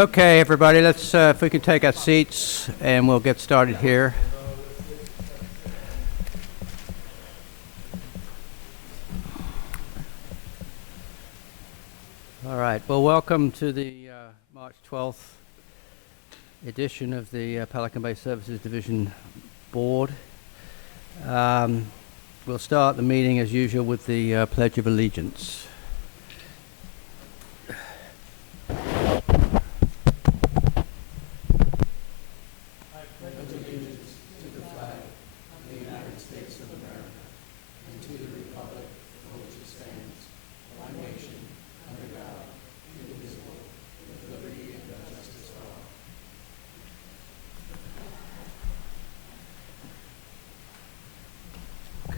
Okay, everybody, let's, if we can take our seats and we'll get started here. All right, well, welcome to the March 12th edition of the Pelican Bay Services Division Board. We'll start the meeting as usual with the Pledge of Allegiance.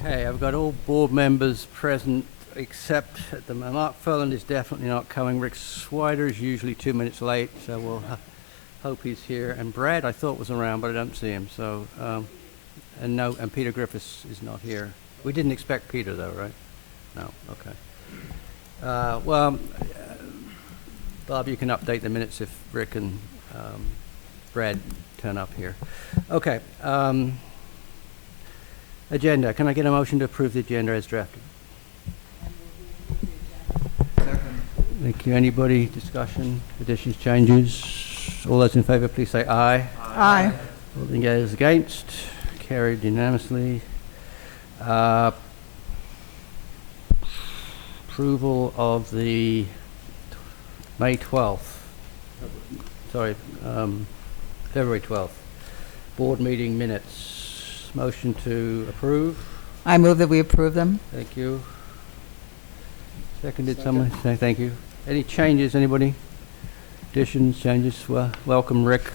Okay, I've got all board members present except at the Mark Furland is definitely not coming. Rick Swider is usually 2 minutes late, so we'll hope he's here. And Brad, I thought was around, but I don't see him. So, and Peter Griffiths is not here. We didn't expect Peter though, right? No. Okay. Bob, you can update the minutes if Rick and Brad turn up here. Okay. Agenda. Can I get a motion to approve the agenda as drafted? Second. Thank you. Anybody? Discussion? Additions? Changes? All those in favour, please say aye. Aye. All those against? Carried unanimously. Approval of the May 12th. Sorry, February 12th. Board meeting minutes. Motion to approve. I move that we approve them. Thank you. Seconded someone? Say thank you. Any changes, anybody? Additions, changes? Welcome, Rick.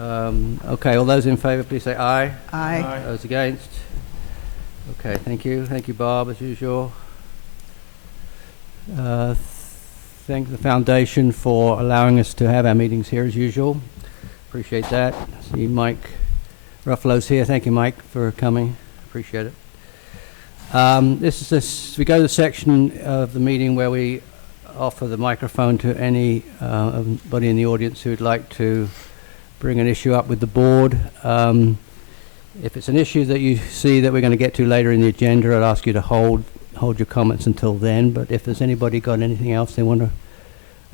Okay, all those in favour, please say aye. Aye. Those against? Okay, thank you. Thank you, Bob, as usual. Thank the Foundation for allowing us to have our meetings here as usual. Appreciate that. See Mike Ruffalo's here. Thank you, Mike, for coming. Appreciate it. We go to the section of the meeting where we offer the microphone to anybody in the audience who would like to bring an issue up with the board. If it's an issue that you see that we're going to get to later in the agenda, I'd ask you to hold your comments until then. But if there's anybody got anything else they want to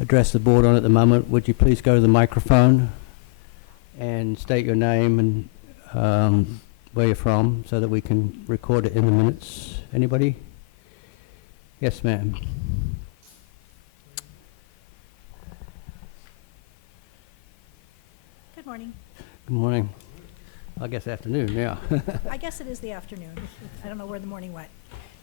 address the board on at the moment, would you please go to the microphone and state your name and where you're from so that we can record it in the minutes. Anybody? Yes, ma'am. Good morning. Good morning. I guess afternoon, yeah. I guess it is the afternoon. I don't know where the morning went.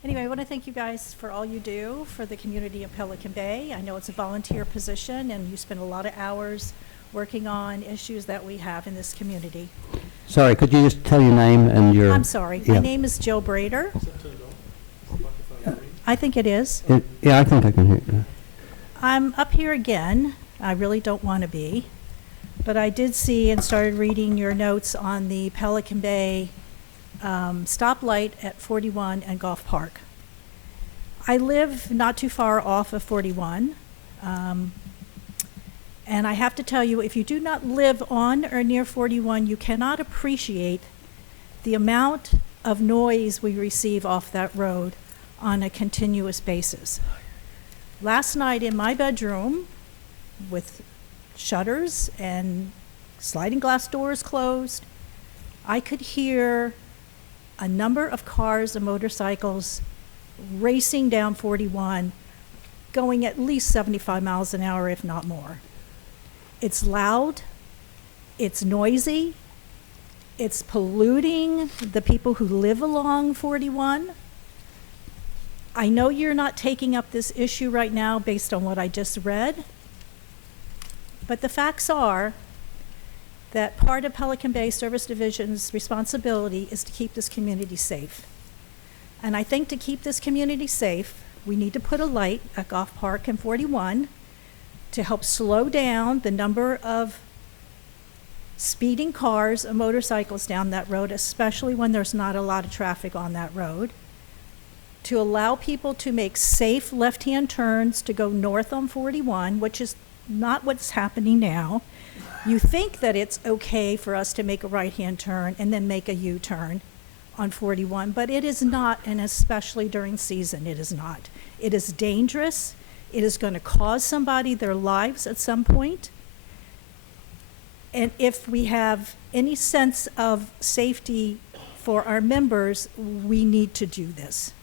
Anyway, I want to thank you guys for all you do for the community of Pelican Bay. I know it's a volunteer position and you spend a lot of hours working on issues that we have in this community. Sorry, could you just tell your name and your... I'm sorry. Yeah. My name is Jill Brader. I think it is. Yeah, I think I can hear you. I'm up here again. I really don't want to be. But I did see and started reading your notes on the Pelican Bay stoplight at 41 and Golf Park. I live not too far off of 41. And I have to tell you, if you do not live on or near 41, you cannot appreciate the amount of noise we receive off that road on a continuous basis. Last night in my bedroom, with shutters and sliding glass doors closed, I could hear a number of cars and motorcycles racing down 41, going at least 75 miles an hour, if not more. It's loud, it's noisy, it's polluting the people who live along 41. I know you're not taking up this issue right now based on what I just read, but the facts are that part of Pelican Bay Service Division's responsibility is to keep this community safe. And I think to keep this community safe, we need to put a light at Golf Park and 41 to help slow down the number of speeding cars and motorcycles down that road, especially when there's not a lot of traffic on that road, to allow people to make safe left-hand turns to go north on 41, which is not what's happening now. You think that it's okay for us to make a right-hand turn and then make a U-turn on 41, but it is not, and especially during season, it is not. It is dangerous. It is going to cause somebody their lives at some point. And if we have any sense of safety for our members, we need to do this.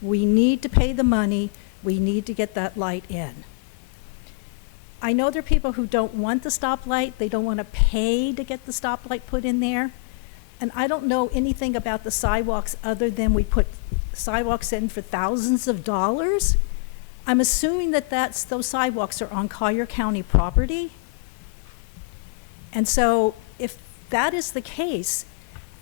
We need to pay the money. We need to get that light in. I know there are people who don't want the stoplight. They don't want to pay to get the stoplight put in there. And I don't know anything about the sidewalks other than we put sidewalks in for thousands of dollars. I'm assuming that those sidewalks are on Collier County property. And so if that is the case,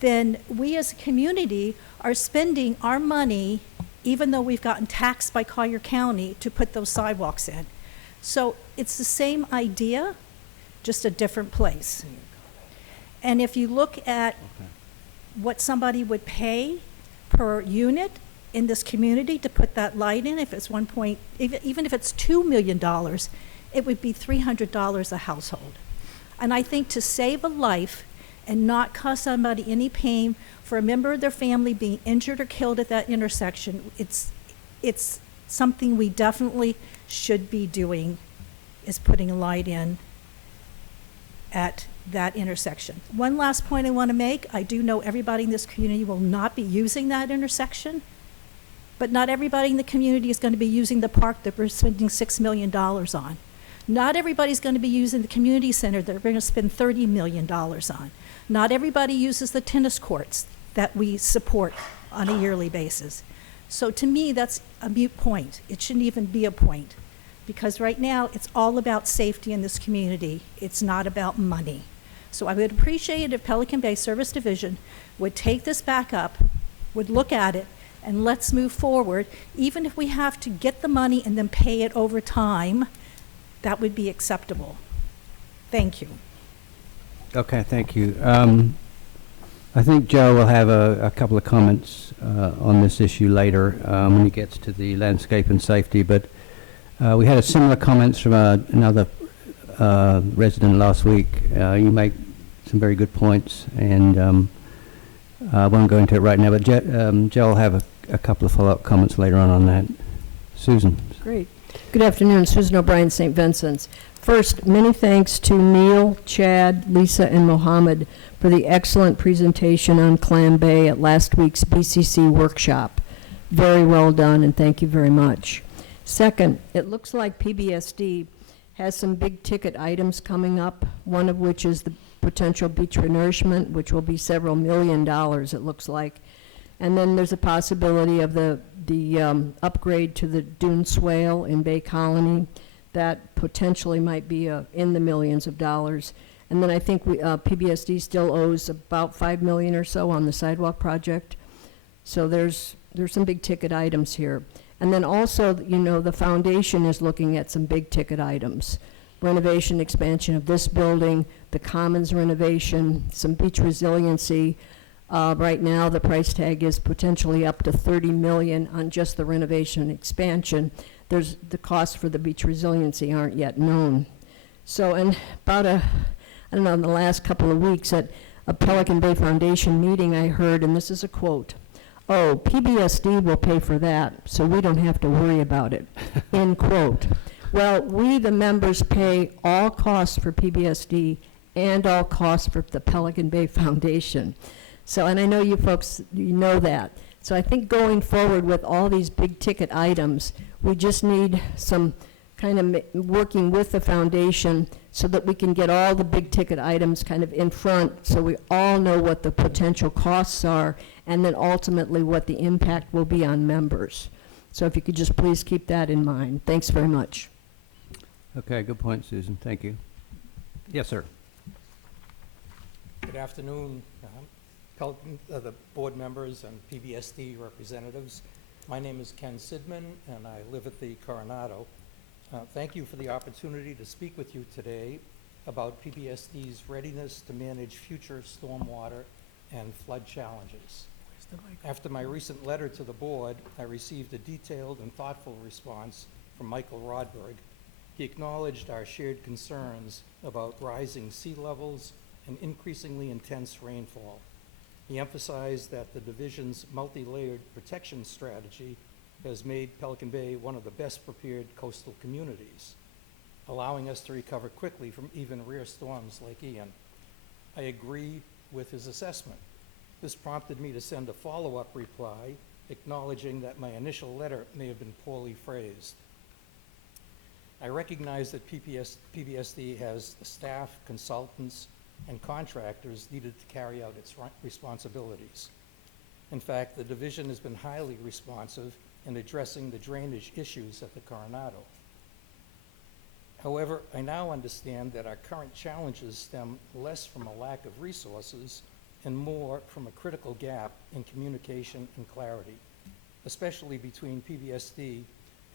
then we as a community are spending our money, even though we've gotten taxed by Collier County, to put those sidewalks in. So it's the same idea, just a different place. And if you look at what somebody would pay per unit in this community to put that light in, if it's even if it's $2 million, it would be $300 a household. And I think to save a life and not cause somebody any pain for a member of their family being injured or killed at that intersection, it's something we definitely should be doing, is putting a light in at that intersection. One last point I want to make, I do know everybody in this community will not be using that intersection, but not everybody in the community is going to be using the park that we're spending $6 million on. Not everybody's going to be using the community center that we're going to spend $30 million on. Not everybody uses the tennis courts that we support on a yearly basis. So to me, that's a moot point. It shouldn't even be a point, because right now it's all about safety in this community. It's not about money. So I would appreciate if Pelican Bay Service Division would take this back up, would look at it, and let's move forward. Even if we have to get the money and then pay it over time, that would be acceptable. Thank you. Okay, thank you. I think Joe will have a couple of comments on this issue later when he gets to the landscape and safety, but we had a similar comments from another resident last week. You make some very good points, and I won't go into it right now, but Joe will have a couple of follow-up comments later on that. Susan. Great. Good afternoon, Susan O'Brien, St. Vincent's. First, many thanks to Neil, Chad, Lisa, and Mohammed for the excellent presentation on Clam Bay at last week's BCC workshop. Very well done, and thank you very much. Second, it looks like PBSD has some big ticket items coming up, one of which is the potential beach renourishment, which will be several $1 million, it looks like. And then there's a possibility of the upgrade to the dune swale in Bay Colony. That potentially might be in the millions of dollars. And then I think PBSD still owes about $5 million or so on the sidewalk project. So there's some big ticket items here. And then also, you know, the foundation is looking at some big ticket items. Renovation, expansion of this building, the commons renovation, some beach resiliency. Right now, the price tag is potentially up to $30 million on just the renovation and expansion. There's the costs for the beach resiliency aren't yet known. So, and about I don't know, in the last couple of weeks at a Pelican Bay Foundation meeting, I heard, and this is a quote, "Oh, PBSD will pay for that, so we don't have to worry about it," end quote. Well, we, the members, pay all costs for PBSD and all costs for the Pelican Bay Foundation. So, and I know you folks, you know that. So I think going forward with all these big ticket items, we just need some kind of working with the foundation so that we can get all the big ticket items kind of in front so we all know what the potential costs are and then ultimately what the impact will be on members. So if you could just please keep that in mind. Thanks very much. Okay, good point, Susan. Thank you. Yes, sir. Good afternoon, the board members and PBSD representatives. My name is Ken Sidman, and I live at the Coronado. Thank you for the opportunity to speak with you today about PBSD's readiness to manage future stormwater and flood challenges. After my recent letter to the board, I received a detailed and thoughtful response from Michael Rodberg, He acknowledged our shared concerns about rising sea levels and increasingly intense rainfall. He emphasized that the division's multi-layered protection strategy has made Pelican Bay one of the best prepared coastal communities, allowing us to recover quickly from even rare storms like Ian. I agree with his assessment. This prompted me to send a follow-up reply acknowledging that my initial letter may have been poorly phrased. I recognize that PBSD has staff, consultants, and contractors needed to carry out its responsibilities. In fact, the division has been highly responsive in addressing the drainage issues at the Coronado. However, I now understand that our current challenges stem less from a lack of resources and more from a critical gap in communication and clarity, especially between PBSD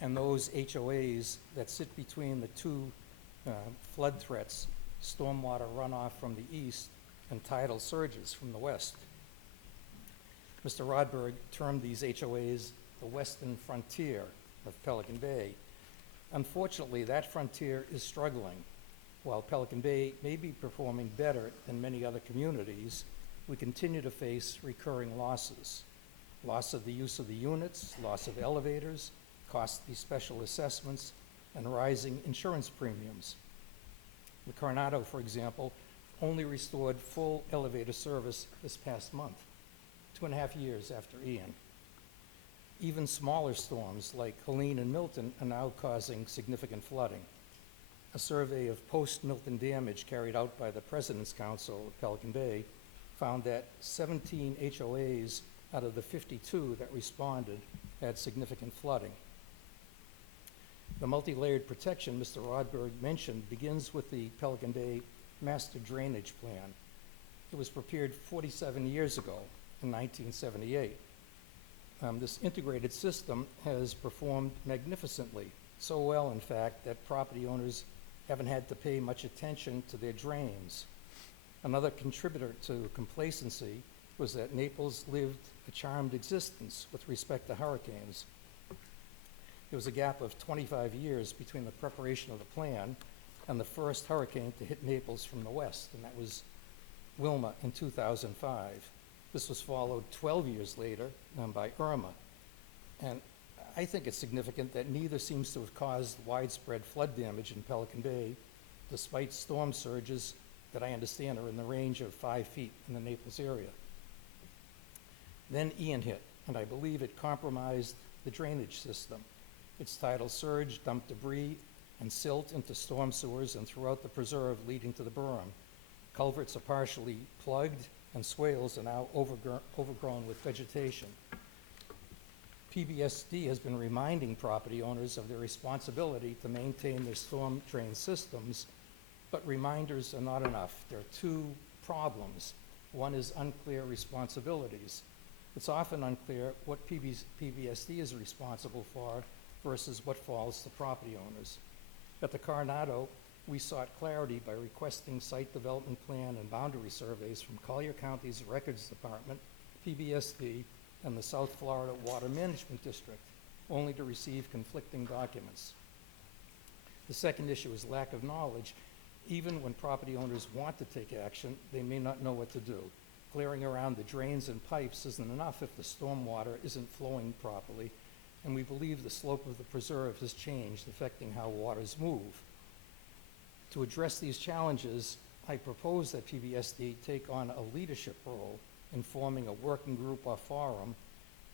and those HOAs that sit between the two flood threats, stormwater runoff from the east and tidal surges from the west. Mr. Rodberg termed these HOAs the western frontier of Pelican Bay. Unfortunately, that frontier is struggling. While Pelican Bay may be performing better than many other communities, we continue to face recurring losses. Loss of the use of the units, loss of elevators, costly special assessments, and rising insurance premiums. The Coronado, for example, only restored full elevator service this past month, 2.5 years after Ian. Even smaller storms like Helene and Milton are now causing significant flooding. A survey of post-Milton damage carried out by the President's Council of Pelican Bay found that 17 HOAs out of the 52 that responded had significant flooding. The multi-layered protection Mr. Rodberg mentioned begins with the Pelican Bay Master Drainage Plan. It was prepared 47 years ago in 1978. This integrated system has performed magnificently, so well, in fact, that property owners haven't had to pay much attention to their drains. Another contributor to complacency was that Naples lived a charmed existence with respect to hurricanes. There was a gap of 25 years between the preparation of the plan and the first hurricane to hit Naples from the west, and that was Wilma in 2005. This was followed 12 years later by Irma. And I think it's significant that neither seems to have caused widespread flood damage in Pelican Bay, despite storm surges that I understand are in the range of 5 feet in the Naples area. Then Ian hit, and I believe it compromised the drainage system. Its tidal surge dumped debris and silt into storm sewers and throughout the preserve leading to the berm. Culverts are partially plugged, and swales are now overgrown with vegetation. PBSD has been reminding property owners of their responsibility to maintain their storm drain systems, but reminders are not enough. There are two problems. One is unclear responsibilities. It's often unclear what PBSD is responsible for versus what falls to property owners. At the Coronado, we sought clarity by requesting site development plan and boundary surveys from Collier County's Records Department, PBSD, and the South Florida Water Management District, only to receive conflicting documents. The second issue is lack of knowledge. Even when property owners want to take action, they may not know what to do. Clearing around the drains and pipes isn't enough if the stormwater isn't flowing properly, and we believe the slope of the preserve has changed, affecting how waters move. To address these challenges, I propose that PBSD take on a leadership role in forming a working group or forum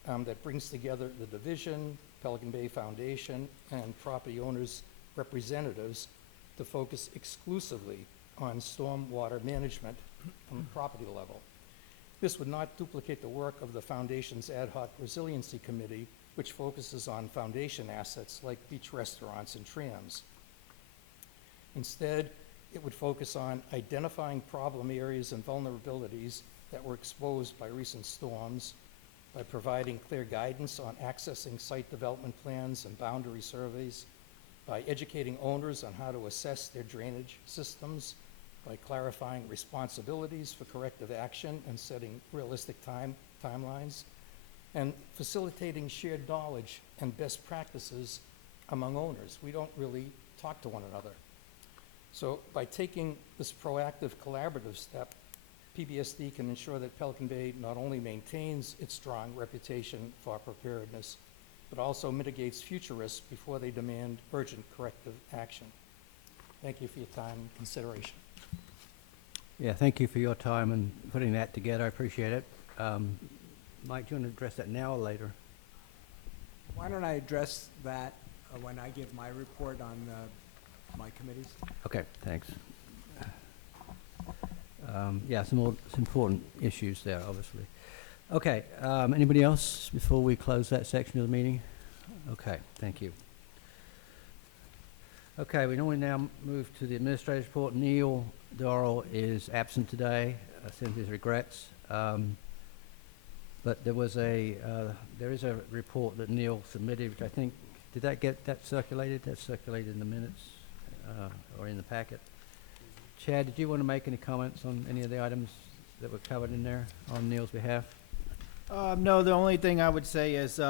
that brings together the division, Pelican Bay Foundation, and property owners' representatives to focus exclusively on stormwater management on the property level. This would not duplicate the work of the Foundation's Ad Hoc Resiliency Committee, which focuses on foundation assets like beach restaurants and trams. Instead, it would focus on identifying problem areas and vulnerabilities that were exposed by recent storms, by providing clear guidance on accessing site development plans and boundary surveys, by educating owners on how to assess their drainage systems, by clarifying responsibilities for corrective action and setting realistic timelines, and facilitating shared knowledge and best practices among owners. We don't really talk to one another. So by taking this proactive collaborative step, PBSD can ensure that Pelican Bay not only maintains its strong reputation for preparedness, but also mitigates future risks before they demand urgent corrective action. Thank you for your time and consideration. Yeah, thank you for your time and putting that together. I appreciate it. Mike, do you want to address that now or later? Why don't I address that when I give my report on my committees? Okay, thanks. Yeah, some important issues there, obviously. Okay, anybody else before we close that section of the meeting? Okay, thank you. Okay, we normally now move to the administrator's report. Neil Dorrell is absent today, sends his regrets. But there is a report that Neil submitted, which I think, did that get that circulated? That's circulated in the minutes or in the packet. Chad, did you want to make any comments on any of the items that were covered in there on Neil's behalf? No, the only thing I would say is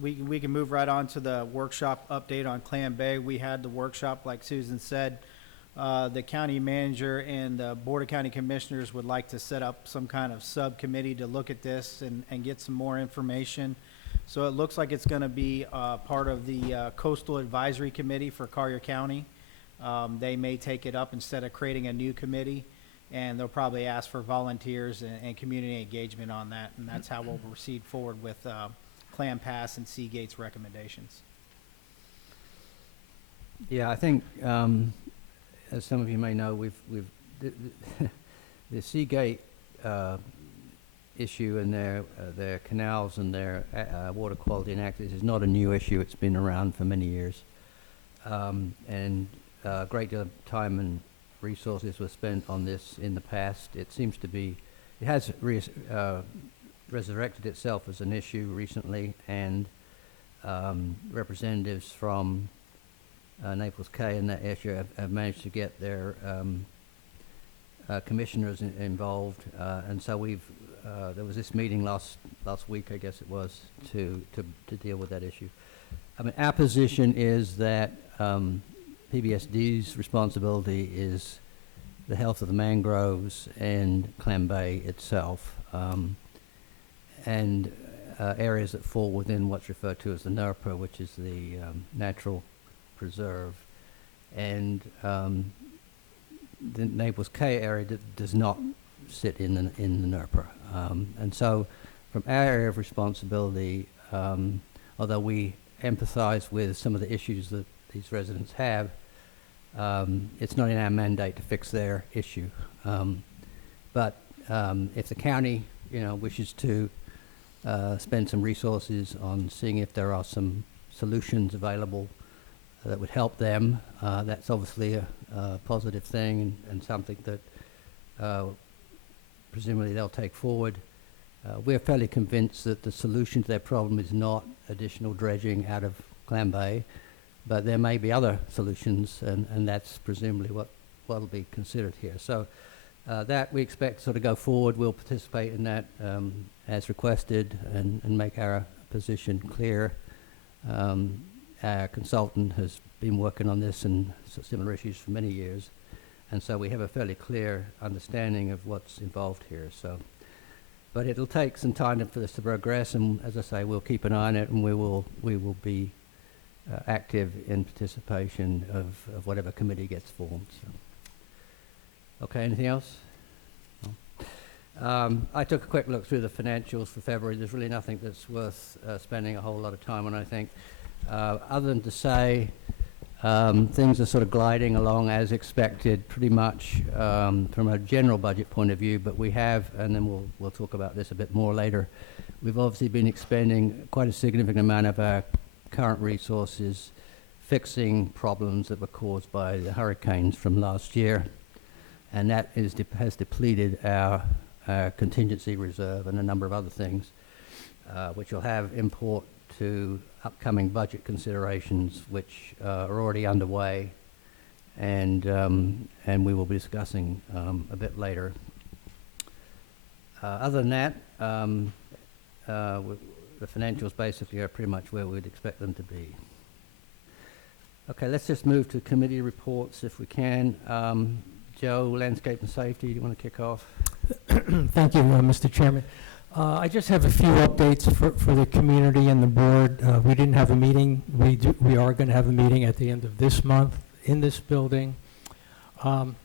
we can move right on to the workshop update on Clam Bay. We had the workshop, like Susan said. The county manager and the Board of County Commissioners would like to set up some kind of subcommittee to look at this and get some more information. So it looks like it's going to be part of the Coastal Advisory Committee for Collier County. They may take it up instead of creating a new committee, and they'll probably ask for volunteers and community engagement on that, and that's how we'll proceed forward with Clam Pass and Seagate's recommendations. Yeah, I think, as some of you may know, the Seagate issue and their canals and their water quality and access is not a new issue. It's been around for many years, and a great deal of time and resources were spent on this in the past. It seems to be, it has resurrected itself as an issue recently, and representatives from Naples Cay in that issue have managed to get their commissioners involved, and so there was this meeting last week, I guess it was, to deal with that issue. I mean, our position is that PBSD's responsibility is the health of the mangroves and Clam Bay itself, and areas that fall within what's referred to as the NERPA, which is the natural preserve, and the Naples Cay area does not sit in the NERPA, and so from our area of responsibility, although we empathize with some of the issues that these residents have, it's not in our mandate to fix their issue. But if the county, wishes to spend some resources on seeing if there are some solutions available that would help them, that's obviously a positive thing and something that presumably they'll take forward. We're fairly convinced that the solution to their problem is not additional dredging out of Clam Bay, but there may be other solutions, and that's presumably what will be considered here. So that we expect to sort of go forward. We'll participate in that as requested and make our position clear. Our consultant has been working on this and similar issues for many years, and so we have a fairly clear understanding of what's involved here. So, but it'll take some time for this to progress, and as I say, we'll keep an eye on it, and we will be active in participation of whatever committee gets formed. So. Okay, anything else? No. I took a quick look through the financials for February. There's really nothing that's worth spending a whole lot of time on, I think, other than to say things are sort of gliding along as expected, pretty much from a general budget point of view, but we have, and then we'll talk about this a bit more later, we've obviously been expending quite a significant amount of our current resources fixing problems that were caused by the hurricanes from last year, and that has depleted our contingency reserve and a number of other things, which will have import to upcoming budget considerations, which are already underway, and we will be discussing a bit later. Other than that, the financials basically are pretty much where we'd expect them to be. Okay, let's just move to committee reports if we can. Joe, Landscape and Safety, do you want to kick off? Thank you, Mr. Chairman. I just have a few updates for the community and the board. We didn't have a meeting. We are going to have a meeting at the end of this month in this building. Over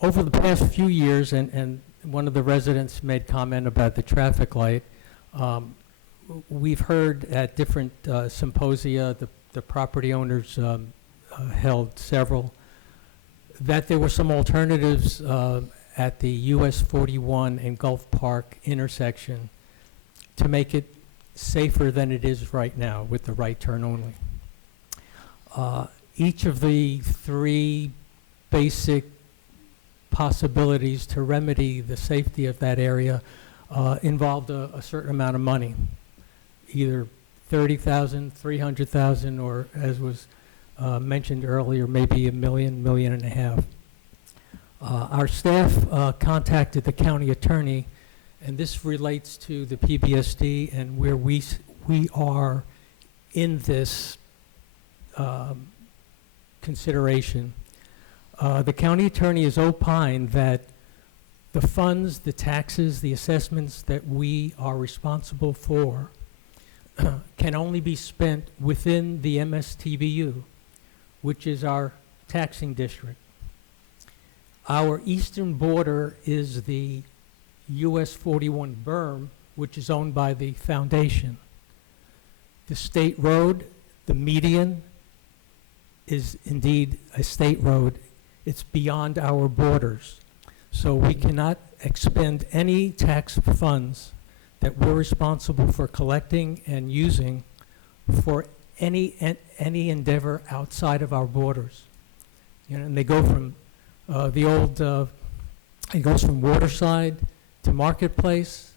the past few years, and one of the residents made comment about the traffic light, we've heard at different symposia, the property owners held several, that there were some alternatives at the US 41 and Gulf Park intersection to make it safer than it is right now with the right turn only. Each of the three basic possibilities to remedy the safety of that area involved a certain amount of money, either $30,000, $300,000, or as was mentioned earlier, maybe $1 million, $1.5 million. Our staff contacted the county attorney, and this relates to the PBSD and where we are in this consideration. The county attorney has opined that the funds, the taxes, the assessments that we are responsible for can only be spent within the MSTBU, which is our taxing district. Our eastern border is the US 41 berm, which is owned by the foundation. The state road, the median, is indeed a state road. It's beyond our borders. So we cannot expend any tax funds that we're responsible for collecting and using for any endeavor outside of our borders. You know, and they go from it goes from Waterside to Marketplace,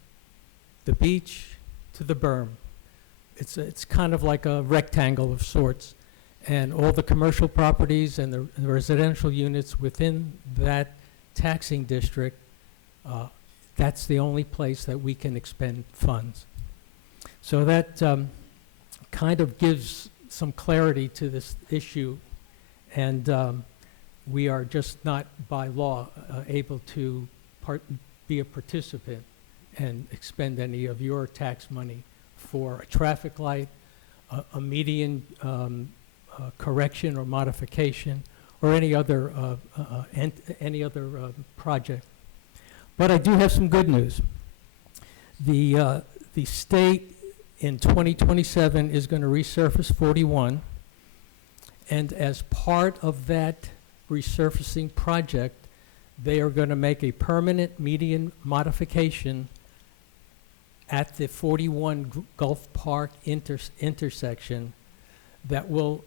the beach, to the berm. It's kind of like a rectangle of sorts. And all the commercial properties and the residential units within that taxing district, that's the only place that we can expend funds. So that kind of gives some clarity to this issue, and we are just not by law able to be a participant and expend any of your tax money for a traffic light, a median correction or modification, or any other project. But I do have some good news. The state in 2027 is going to resurface 41, and as part of that resurfacing project, they are going to make a permanent median modification at the 41 Gulf Park intersection that will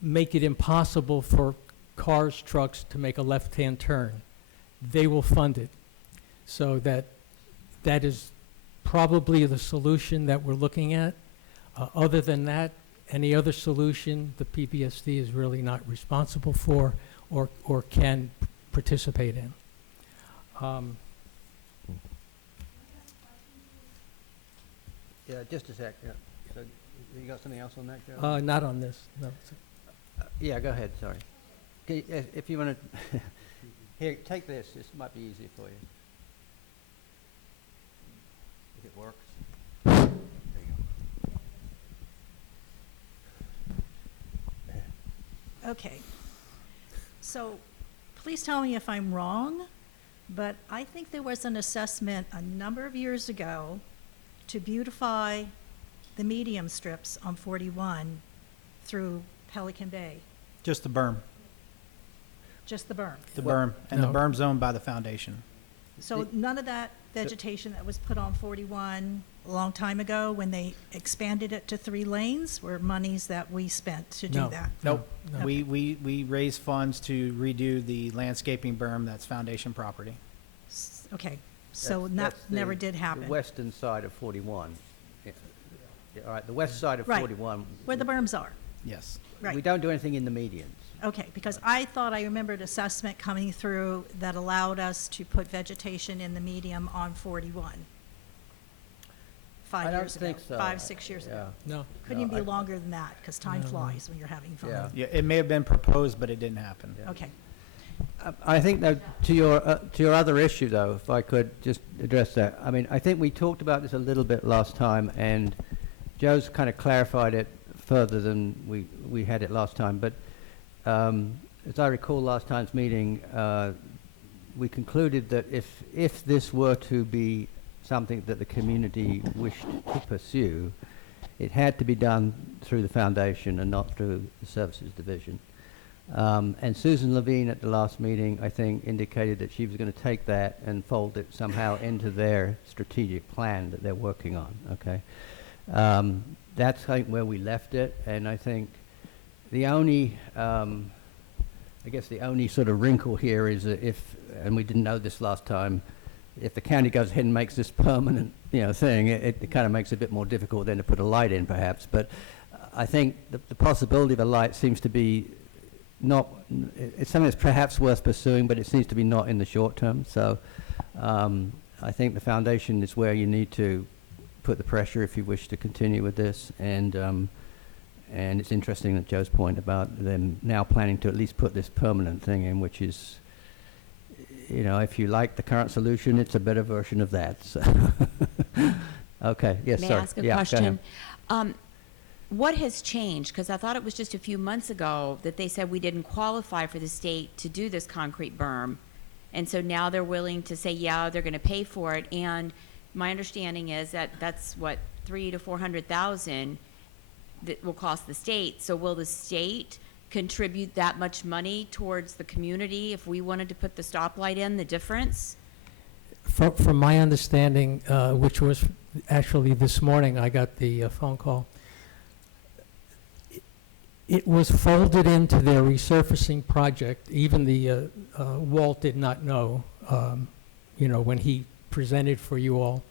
make it impossible for cars, trucks to make a left-hand turn. They will fund it. So that is probably the solution that we're looking at. Other than that, any other solution the PBSD is really not responsible for or can participate in. Yeah, just a sec. Yeah. So you got something else on that, Joe? Not on this, no. Yeah, go ahead, sorry. Okay, if you want to, here, take this. This might be easier for you. If it works. There you go. Okay. So please tell me if I'm wrong, but I think there was an assessment a number of years ago to beautify the medium strips on 41 through Pelican Bay, Just the berm, just the berm. the berm, and the No. berm's owned by the foundation. So none of that vegetation that was put on 41 a long time ago when they expanded it to 3 lanes were monies that we spent to do No. that? Nope. No. We raise funds to redo the landscaping berm that's foundation property. Okay, so That's never the- did happen. The western side of 41. Yeah. Yeah, all right, the west side of Right. 41. Where the berms are, Yes. We right. don't do anything in the medians. Okay, because I thought I remembered assessment coming through that allowed us to put vegetation in the medium on 41. 5 I don't years ago. think so. 5, 6 years ago. No. Couldn't even No, be longer than that, because time flies when you're having fun. Yeah. Yeah, it may have been proposed, but it didn't happen. Yeah. Okay. I think that to your other issue, though, if I could just address that. I mean, I think we talked about this a little bit last time, and Joe's kind of clarified it further than we had it last time. But as I recall last time's meeting, we concluded that if this were to be something that the community wished to pursue, it had to be done through the foundation and not through the services division. And Susan Levine at the last meeting, I think, indicated that she was going to take that and fold it somehow into their strategic plan that they're working on, okay? That's, I think, where we left it, and I think the only, I guess the only sort of wrinkle here is that if, and we didn't know this last time, if the county goes ahead and makes this permanent, thing, it kind of makes it a bit more difficult then to put a light in, perhaps. But I think the possibility of a light seems to be not, it's something that's perhaps worth pursuing, but it seems to be not in the short term. So I think the foundation is where you need to put the pressure if you wish to continue with this. And it's interesting that Joe's point about them now planning to at least put this permanent thing in, which is, if you like the current solution, it's a better version of that. So okay, yes, May sir. I ask a Yeah, go question? ahead. What has changed? Because I thought it was just a few months ago that they said we didn't qualify for the state to do this concrete berm. And so now they're willing to say, yeah, they're going to pay for it. And my understanding is that that's what, $300,000 to $400,000 that will cost the state. So will the state contribute that much money towards the community if we wanted to put the stoplight in, the difference? From my understanding, which was actually this morning, I got the phone call. It was folded into their resurfacing project. Even the Walt did not know, when he presented for you all.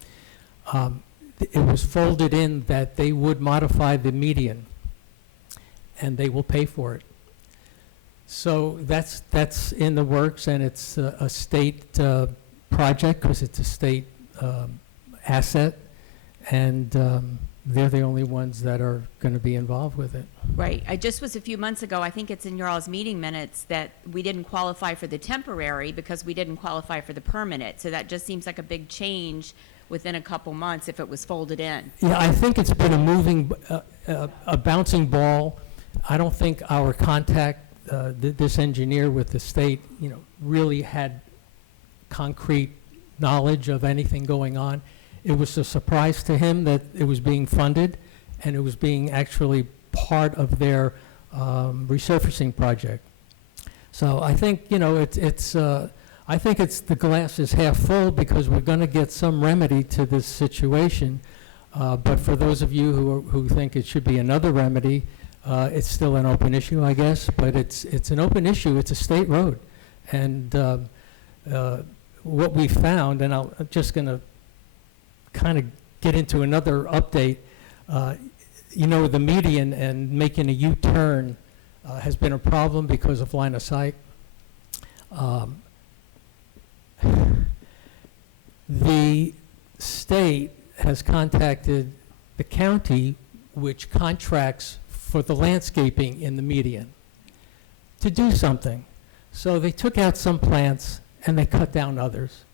It was folded in that they would modify the median, and they will pay for it. So that's in the works, and it's a state project because it's a state asset, and they're the only ones that are going to be involved with it. Right. I just was a few months ago, I think it's in your all's meeting minutes, that we didn't qualify for the temporary because we didn't qualify for the permanent. So that just seems like a big change within a couple months if it was folded in. Yeah, I think it's been a moving, a bouncing ball. I don't think our contact, this engineer with the state, really had concrete knowledge of anything going on. It was a surprise to him that it was being funded, and it was being actually part of their resurfacing project. So I think, I think it's the glass is half full because we're going to get some remedy to this situation. But for those of you who think it should be another remedy, it's still an open issue, I guess. But it's an open issue. It's a state road, and what we found, and I'm just going to kind of get into another update. The median and making a U-turn has been a problem because of line of sight. The state has contacted the county, which contracts for the landscaping in the median, to do something. So they took out some plants and they cut down others.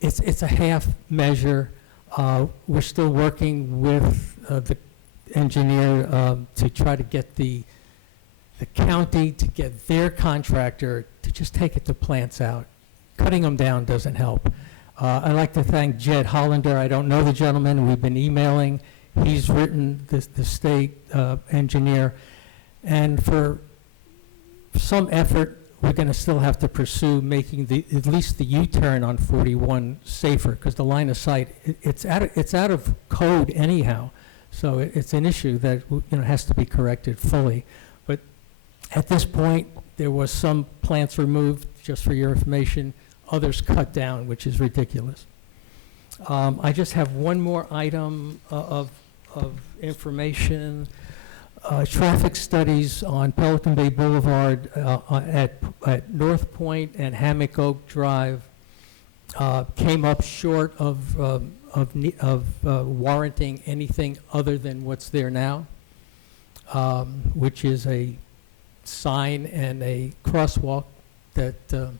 It's a half measure. We're still working with the engineer to try to get the county to get their contractor to just take the plants out. Cutting them down doesn't help. I'd like to thank Jed Hollander. I don't know the gentleman. We've been emailing. He's written the state engineer. And for some effort, we're going to still have to pursue making at least the U-turn on 41 safer, because the line of sight, it's out of code anyhow. So it's an issue that has to be corrected fully. But at this point, there was some plants removed, just for your information, others cut down, which is ridiculous. I just have one more item of information. Traffic studies on Pelican Bay Boulevard at North Point and Hammock Oak Drive came up short of warranting anything other than what's there now, which is a sign and a crosswalk that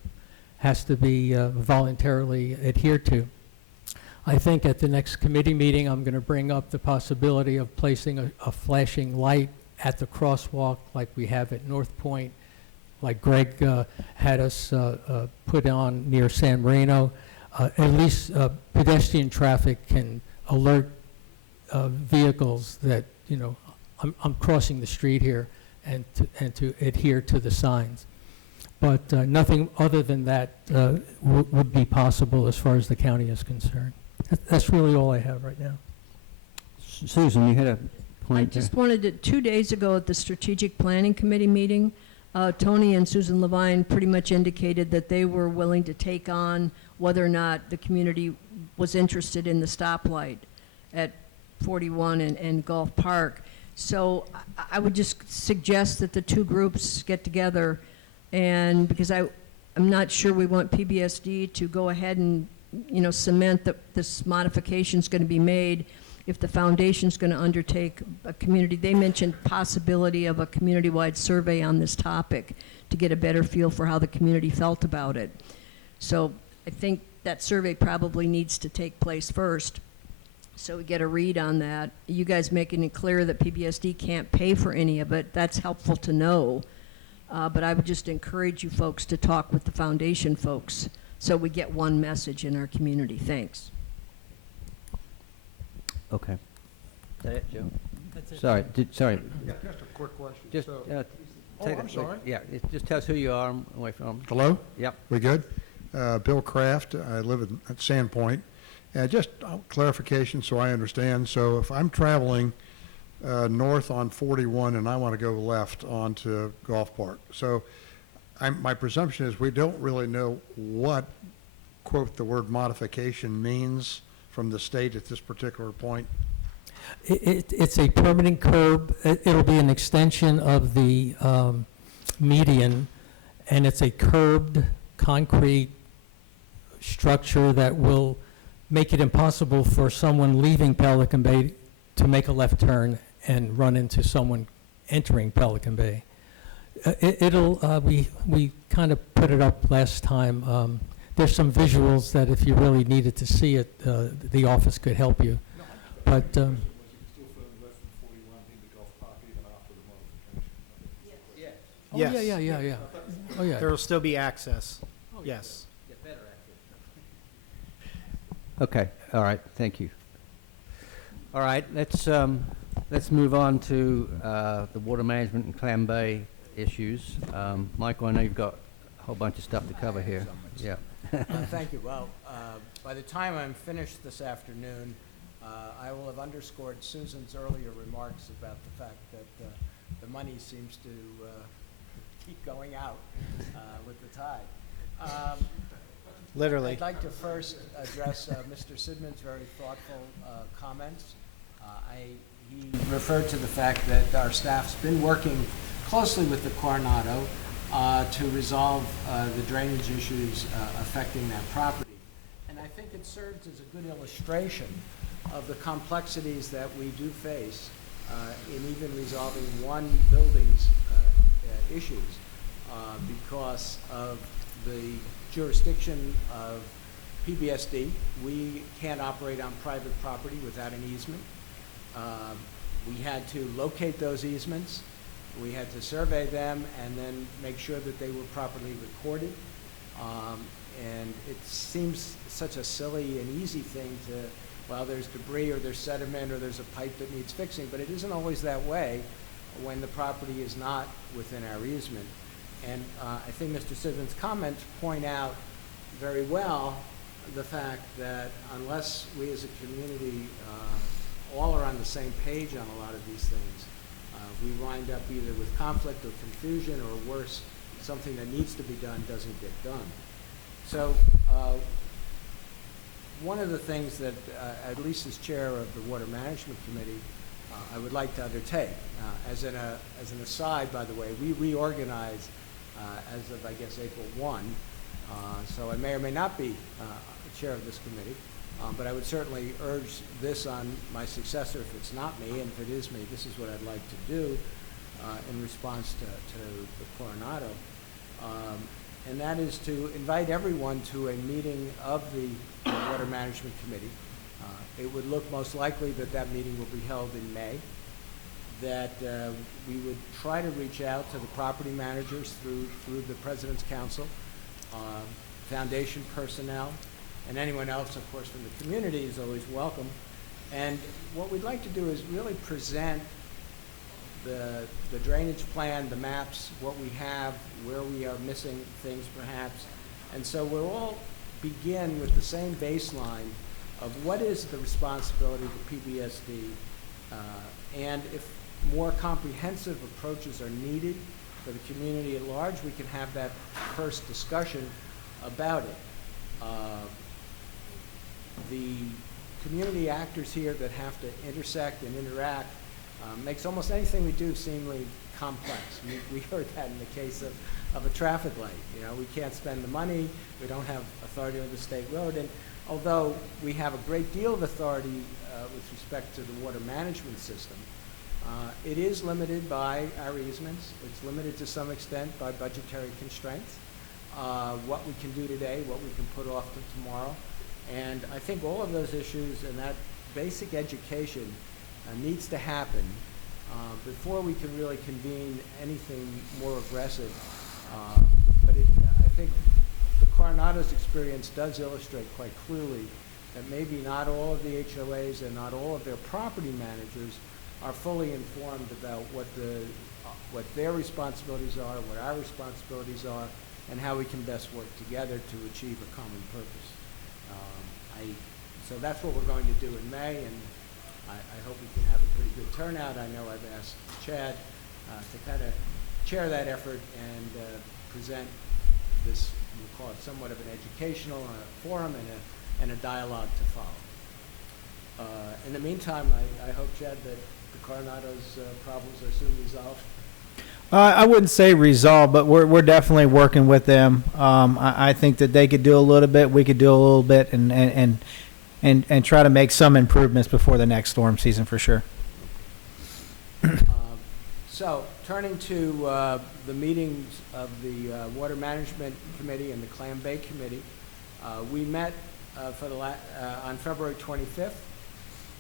has to be voluntarily adhered to. I think at the next committee meeting, I'm going to bring up the possibility of placing a flashing light at the crosswalk like we have at North Point, like Greg had us put on near San Marino. At least pedestrian traffic can alert vehicles that, you know, I'm crossing the street here, and to adhere to the signs. But nothing other than that would be possible as far as the county is concerned. That's really all I have right now. Susan, you had a I point there. just wanted to, 2 days ago at the Strategic Planning Committee meeting, Tony and Susan Levine pretty much indicated that they were willing to take on whether or not the community was interested in the stoplight at 41 and Gulf Park. So I would just suggest that the two groups get together, and because I'm not sure we want PBSD to go ahead and, you know, cement that this modification is going to be made if the foundation's going to undertake a community. They mentioned possibility of a community-wide survey on this topic to get a better feel for how the community felt about it. So I think that survey probably needs to take place first, so we get a read on that. You guys making it clear that PBSD can't pay for any of it, that's helpful to know. But I would just encourage you folks to talk with the foundation folks so we get one message in our community. Thanks. Okay. Is that it, Joe? That's it. Sorry, sorry. Yeah, just a quick question. Just, take I'm it- sorry. Yeah, just tell us who you are and away from. Hello? Yep. We good? Bill Kraft, I live at Sandpoint. Just clarification so I understand. So if I'm traveling north on 41 and I want to go left onto Golf Park, so my presumption is we don't really know what, quote, the word modification means from the state at this particular point. It's a permanent curb. It'll be an extension of the median, and it's a curbed concrete structure that will make it impossible for someone leaving Pelican Bay to make a left turn and run into someone entering Pelican Bay. We kind of put it up last time. There's some visuals that if you really needed to see it, the office could help you. But oh, Yes. yeah. Oh, yeah. There will still be access. Yes. Okay, all right, thank you. All right, let's move on to the water management and Clam Bay issues. Michael, I know you've got a whole bunch of stuff to cover here. Yeah. Thank you. Well, by the time I'm finished this afternoon, I will have underscored Susan's earlier remarks about the fact that the money seems to keep going out with the tide. Literally. I'd like to first address Mr. Sidman's very thoughtful comments. He referred to the fact that our staff's been working closely with the Coronado to resolve the drainage issues affecting that property. And I think it serves as a good illustration of the complexities that we do face in even resolving one building's issues because of the jurisdiction of PBSD. We can't operate on private property without an easement. We had to locate those easements. We had to survey them and then make sure that they were properly recorded. And it seems such a silly and easy thing to, well, there's debris or there's sediment or there's a pipe that needs fixing, but it isn't always that way when the property is not within our easement. And I think Mr. Sidman's comments point out very well the fact that unless we as a community all are on the same page on a lot of these things, we wind up either with conflict or confusion, or worse, something that needs to be done doesn't get done. So one of the things that, at least as chair of the Water Management Committee, I would like to undertake, as an aside, by the way, we reorganized as of, I guess, April 1, so I may or may not be chair of this committee. But I would certainly urge this on my successor if it's not me, and if it is me, this is what I'd like to do in response to the Coronado. And that is to invite everyone to a meeting of the Water Management Committee. It would look most likely that that meeting will be held in May, that we would try to reach out to the property managers through the President's Council, foundation personnel, and anyone else, of course, from the community is always welcome. And what we'd like to do is really present the drainage plan, the maps, what we have, where we are missing things perhaps. And so we'll all begin with the same baseline of what is the responsibility of the PBSD, and if more comprehensive approaches are needed for the community at large, we can have that first discussion about it. The community actors here that have to intersect and interact makes almost anything we do seemingly complex. We heard that in the case of a traffic light. You know, we can't spend the money, we don't have authority over the state road, and although we have a great deal of authority with respect to the water management system, it is limited by our easements. It's limited to some extent by budgetary constraints, what we can do today, what we can put off to tomorrow. And I think all of those issues and that basic education needs to happen before we can really convene anything more aggressive. But I think the Coronado's experience does illustrate quite clearly that maybe not all of the HOAs and not all of their property managers are fully informed about what their responsibilities are, what our responsibilities are, and how we can best work together to achieve a common purpose. So that's what we're going to do in May, and I hope we can have a pretty good turnout. I know I've asked Chad to kind of chair that effort and present this, we'll call it somewhat of an educational forum and a dialogue to follow. In the meantime, I hope, Chad, that the Coronado's problems are soon resolved. I wouldn't say resolved, but we're definitely working with them. I think that they could do a little bit, we could do a little bit, and try to make some improvements before the next storm season for sure. So turning to the meetings of the Water Management Committee and the Clam Bay Committee, we met on February 25th.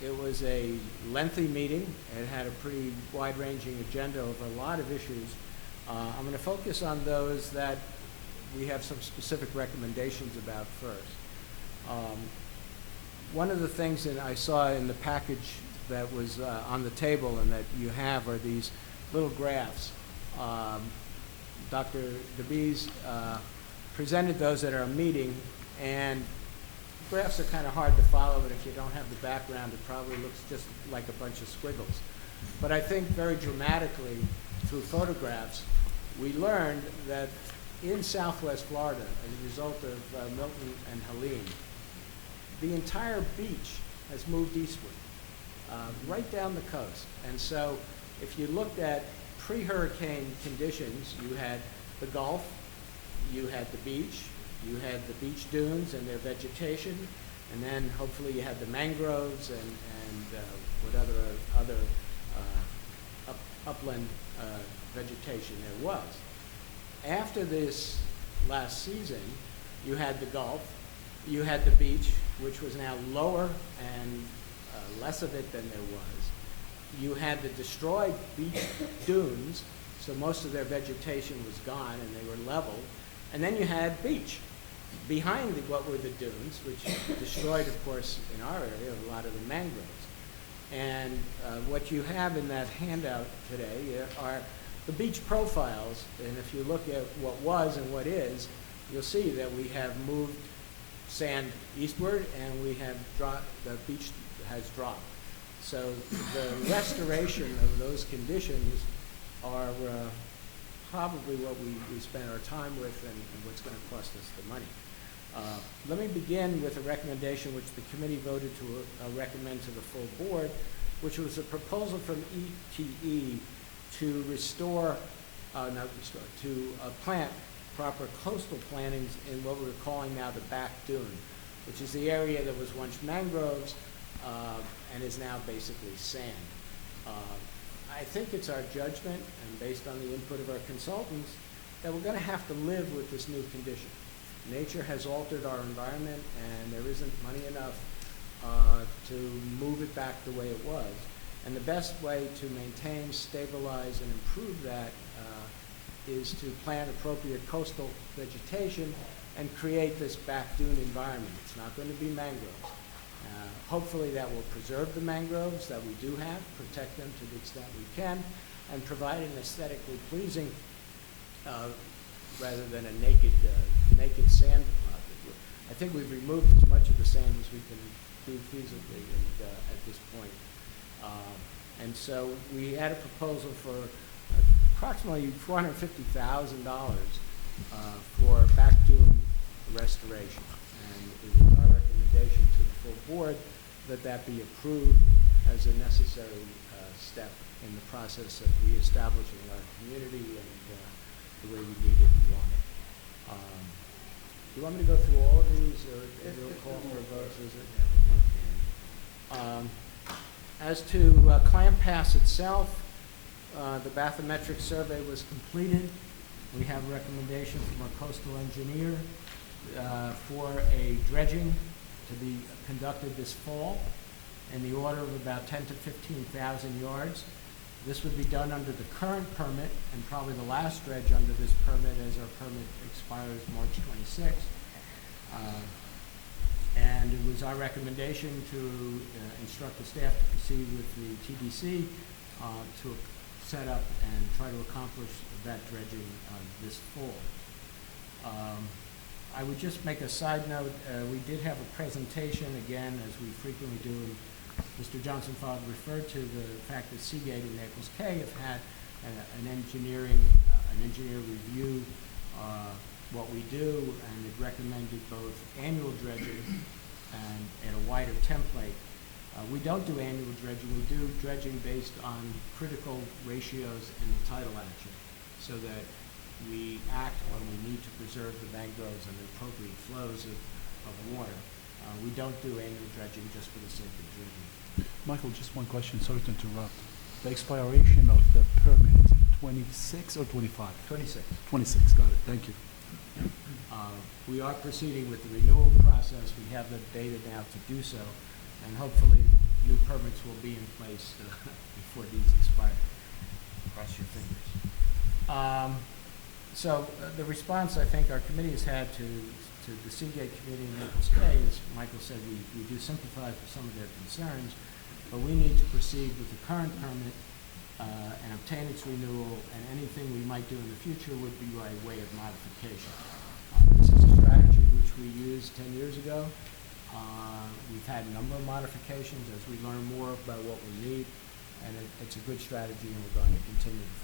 It was a lengthy meeting. It had a pretty wide-ranging agenda over a lot of issues. I'm going to focus on those that we have some specific recommendations about first. One of the things that I saw in the package that was on the table and that you have are these little graphs. Dr. DeBees presented those at our meeting, and graphs are kind of hard to follow, but if you don't have the background, it probably looks just like a bunch of squiggles. But I think very dramatically, through photographs, we learned that in Southwest Florida, as a result of Milton and Helene, the entire beach has moved eastward, right down the coast. And so if you looked at pre-hurricane conditions, you had the Gulf, you had the beach, you had the beach dunes and their vegetation, and then hopefully you had the mangroves and what other upland vegetation there was. After this last season, you had the Gulf, you had the beach, which was now lower and less of it than there was. You had the destroyed beach dunes, so most of their vegetation was gone and they were leveled. And then you had beach behind what were the dunes, which destroyed, of course, in our area, a lot of the mangroves. And what you have in that handout today are the beach profiles. And if you look at what was and what is, you'll see that we have moved sand eastward and we have dropped, the beach has dropped. So the restoration of those conditions are probably what we spend our time with and what's going to cost us the money. Let me begin with a recommendation which the committee voted to recommend to the full board, which was a proposal from ETE to plant proper coastal plantings in what we're calling now the back dune. which is the area that was once mangroves and is now basically sand. I think it's our judgment, and based on the input of our consultants, that we're going to have to live with this new condition. Nature has altered our environment, and there isn't money enough to move it back the way it was. And the best way to maintain, stabilize, and improve that is to plant appropriate coastal vegetation and create this back dune environment. It's not going to be mangroves. Hopefully that will preserve the mangroves that we do have, protect them to the extent we can, and provide an aesthetically pleasing rather than a naked sand deposit. I think we've removed as much of the sand as we can do feasibly at this point. And so we had a proposal for approximately $450,000 for back dune restoration. And it was our recommendation to the full board that that be approved as a necessary step in the process of reestablishing our community and the way we need it and want it. Do you want me to go through all of these, or is it a call for votes? Is it? As to Clam Pass itself, the bathymetric survey was completed. We have a recommendation from our coastal engineer for a dredging to be conducted this fall in the order of about 10 to 15,000 yards. This would be done under the current permit and probably the last dredge under this permit, as our permit expires March 26th. And it was our recommendation to instruct the staff to proceed with the TBC to set up and try to accomplish that dredging this fall. I would just make a side note. We did have a presentation, again, as we frequently do, and Mr. Johnson-Fogg referred to the fact that Seagate and Naples Cay have had an engineer review what we do, and it recommended both annual dredging and a wider template. We don't do annual dredging. We do dredging based on critical ratios in the tidal action, so that we act when we need to preserve the mangroves and the appropriate flows of water. We don't do annual dredging just for the sake of dredging. Michael, just one question, sorry to interrupt. The expiration of the permit, is it 26 or 25? 26. 26, got it, thank you. We are proceeding with the renewal process. We have the data now to do so, and hopefully new permits will be in place before these expire. Cross your fingers. So the response I think our committee has had to the Seagate Committee in Naples Cay is, Michael said, we do sympathize with some of their concerns, but we need to proceed with the current permit and obtain its renewal, and anything we might do in the future would be by way of modification. This is a strategy which we used 10 years ago. We've had a number of modifications as we learn more about what we need, and it's a good strategy, and we're going to continue to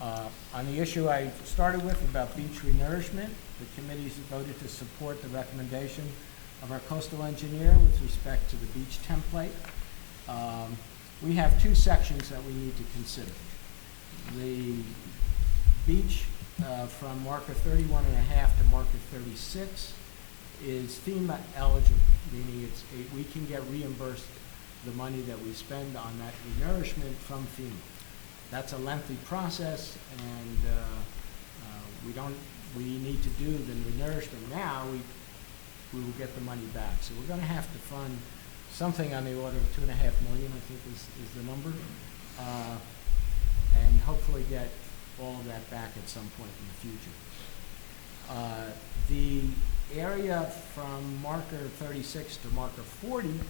follow. On the issue I started with about beach renourishment, the committees voted to support the recommendation of our coastal engineer with respect to the beach template. We have two sections that we need to consider. The beach from marker 31 and a half to marker 36 is FEMA eligible, meaning we can get reimbursed the money that we spend on that renourishment from FEMA. That's a lengthy process, and we need to do the renourishment now. We will get the money back. So we're going to have to fund something on the order of $2.5 million, I think is the number, and hopefully get all of that back at some point in the future. The area from marker 36 to marker 40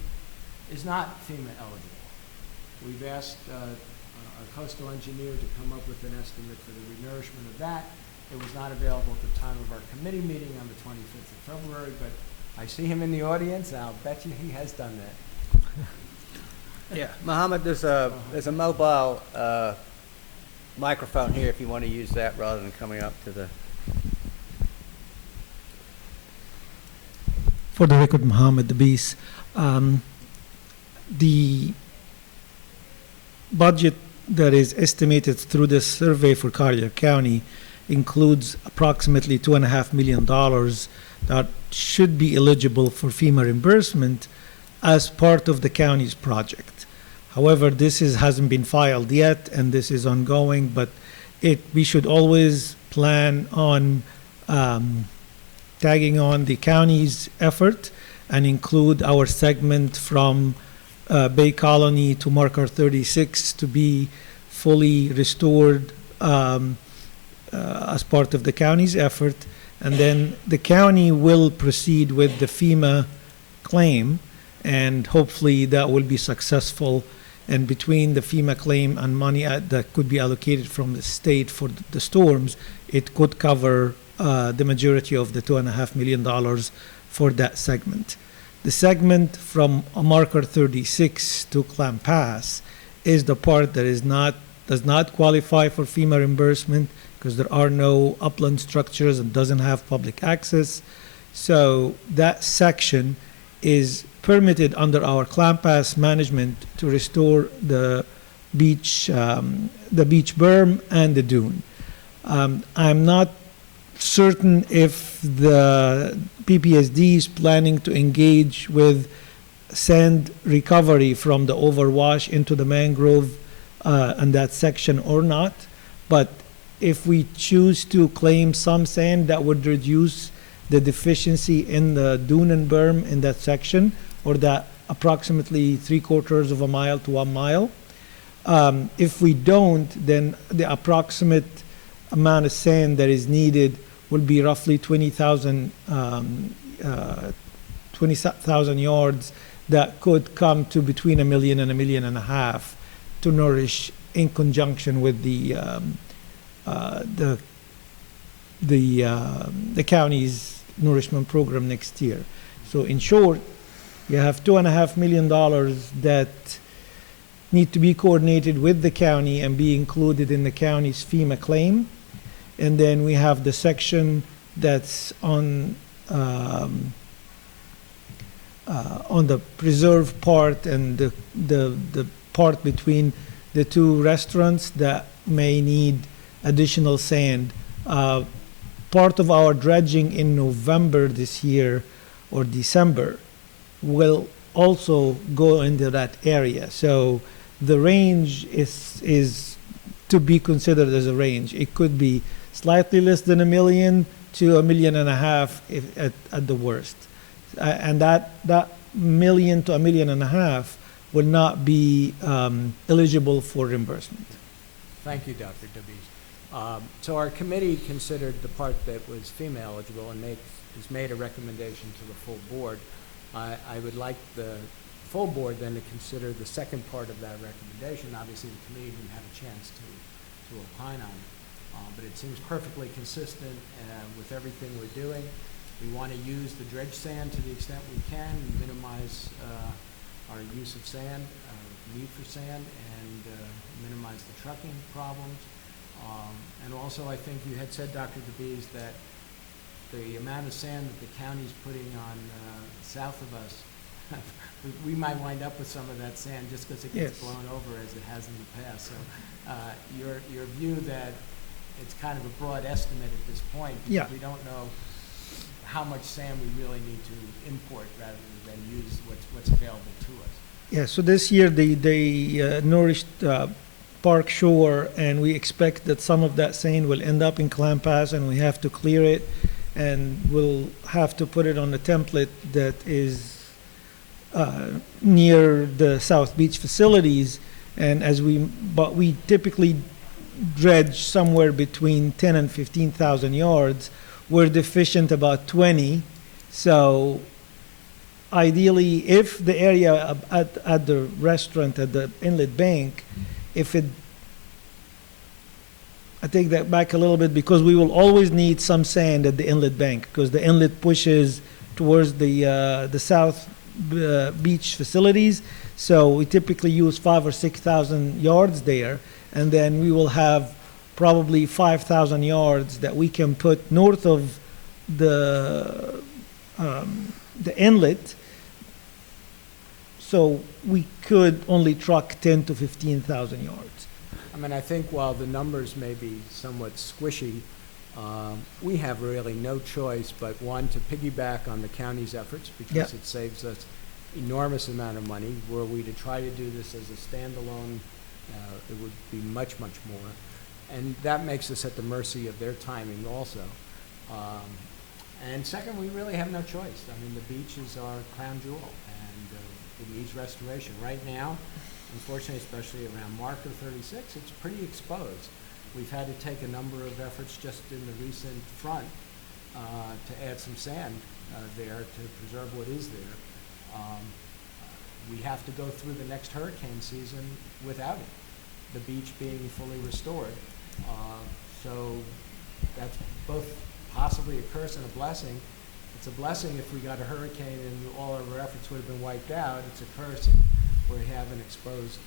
is not FEMA eligible. We've asked our coastal engineer to come up with an estimate for the renourishment of that. It was not available at the time of our committee meeting on the 25th of February, but I see him in the audience, and I'll bet you he has done that. Yeah, Mohammed, there's a mobile microphone here if you want to use that rather than coming up to the... For the record, Mohammed Dabis. The budget that is estimated through this survey for Collier County includes approximately $2.5 million that should be eligible for FEMA reimbursement as part of the county's project. However, hasn't been filed yet, and this is ongoing, but we should always plan on tagging on the county's effort and include our segment from Bay Colony to Marker 36 to be fully restored as part of the county's effort. And then the county will proceed with the FEMA claim, and hopefully that will be successful. And between the FEMA claim and money that could be allocated from the state for the storms, it could cover the majority of the $2.5 million for that segment. The segment from Marker 36 to Clam Pass is the part that does not qualify for FEMA reimbursement because there are no upland structures and doesn't have public access. So that section is permitted under our Clam Pass management to restore the beach berm and the dune. I'm not certain if the PBSD is planning to engage with sand recovery from the overwash into the mangrove and that section or not, but if we choose to claim some sand, that would reduce the deficiency in the dune and berm in that section, or that approximately 3/4 of a mile to 1 mile. If we don't, then the approximate amount of sand that is needed will be roughly 20,000 yards that could come to between 1 million and 1.5 million to nourish in conjunction with the county's nourishment program next year. So in short, you have $2.5 million that need to be coordinated with the county and be included in the county's FEMA claim. And then we have the section that's on the preserve part and the part between the two restaurants that may need additional sand. Part of our dredging in November this year or December will also go into that area. So the range is to be considered as a range. It could be slightly less than 1 million to 1.5 million if at the worst. And that 1 million to 1.5 million will not be eligible for reimbursement. Thank you, Dr. Davies. So our committee considered the part that was FEMA eligible and has made a recommendation to the full board. I would like the full board then to consider the second part of that recommendation. Obviously, the committee didn't have a chance to opine on it, but it seems perfectly consistent with everything we're doing. We want to use the dredge sand to the extent we can, minimize our use of sand, need for sand, and minimize the trucking problems. And also, I think you had said, Dr. DeBees, that the amount of sand that the county's putting on south of us, we might wind up with some of that sand just because it gets blown over as it has in the past. So your view that it's kind of a broad estimate at this point, because we don't know how much sand we really need to import rather than use what's available to us. Yeah, so this year they nourished Park Shore, and we expect that some of that sand will end up in Clam Pass, and we have to clear it, and we'll have to put it on a template that is near the South Beach facilities. And but we typically dredge somewhere between 10 and 15,000 yards. We're deficient about 20. So ideally, if the area at the restaurant at the inlet bank, I take that back a little bit, because we will always need some sand at the inlet bank, because the inlet pushes towards the South Beach facilities. So we typically use 5,000 or 6,000 yards there, and then we will have probably 5,000 yards that we can put north of the inlet. So we could only truck 10 to 15,000 yards. I mean, I think while the numbers may be somewhat squishy, We have really no choice but, one, to piggyback on the county's efforts because Yep. it saves us enormous amount of money. Were we to try to do this as a standalone, it would be much, much more. And that makes us at the mercy of their timing also. And second, we really have no choice. I mean, the beach is our crown jewel, and it needs restoration. Right now, unfortunately, especially around Marker 36, it's pretty exposed. We've had to take a number of efforts just in the recent front to add some sand there to preserve what is there. We have to go through the next hurricane season without it, the beach being fully restored. So that's both possibly a curse and a blessing. It's a blessing if we got a hurricane and all of our efforts would have been wiped out. It's a curse if we have an exposed,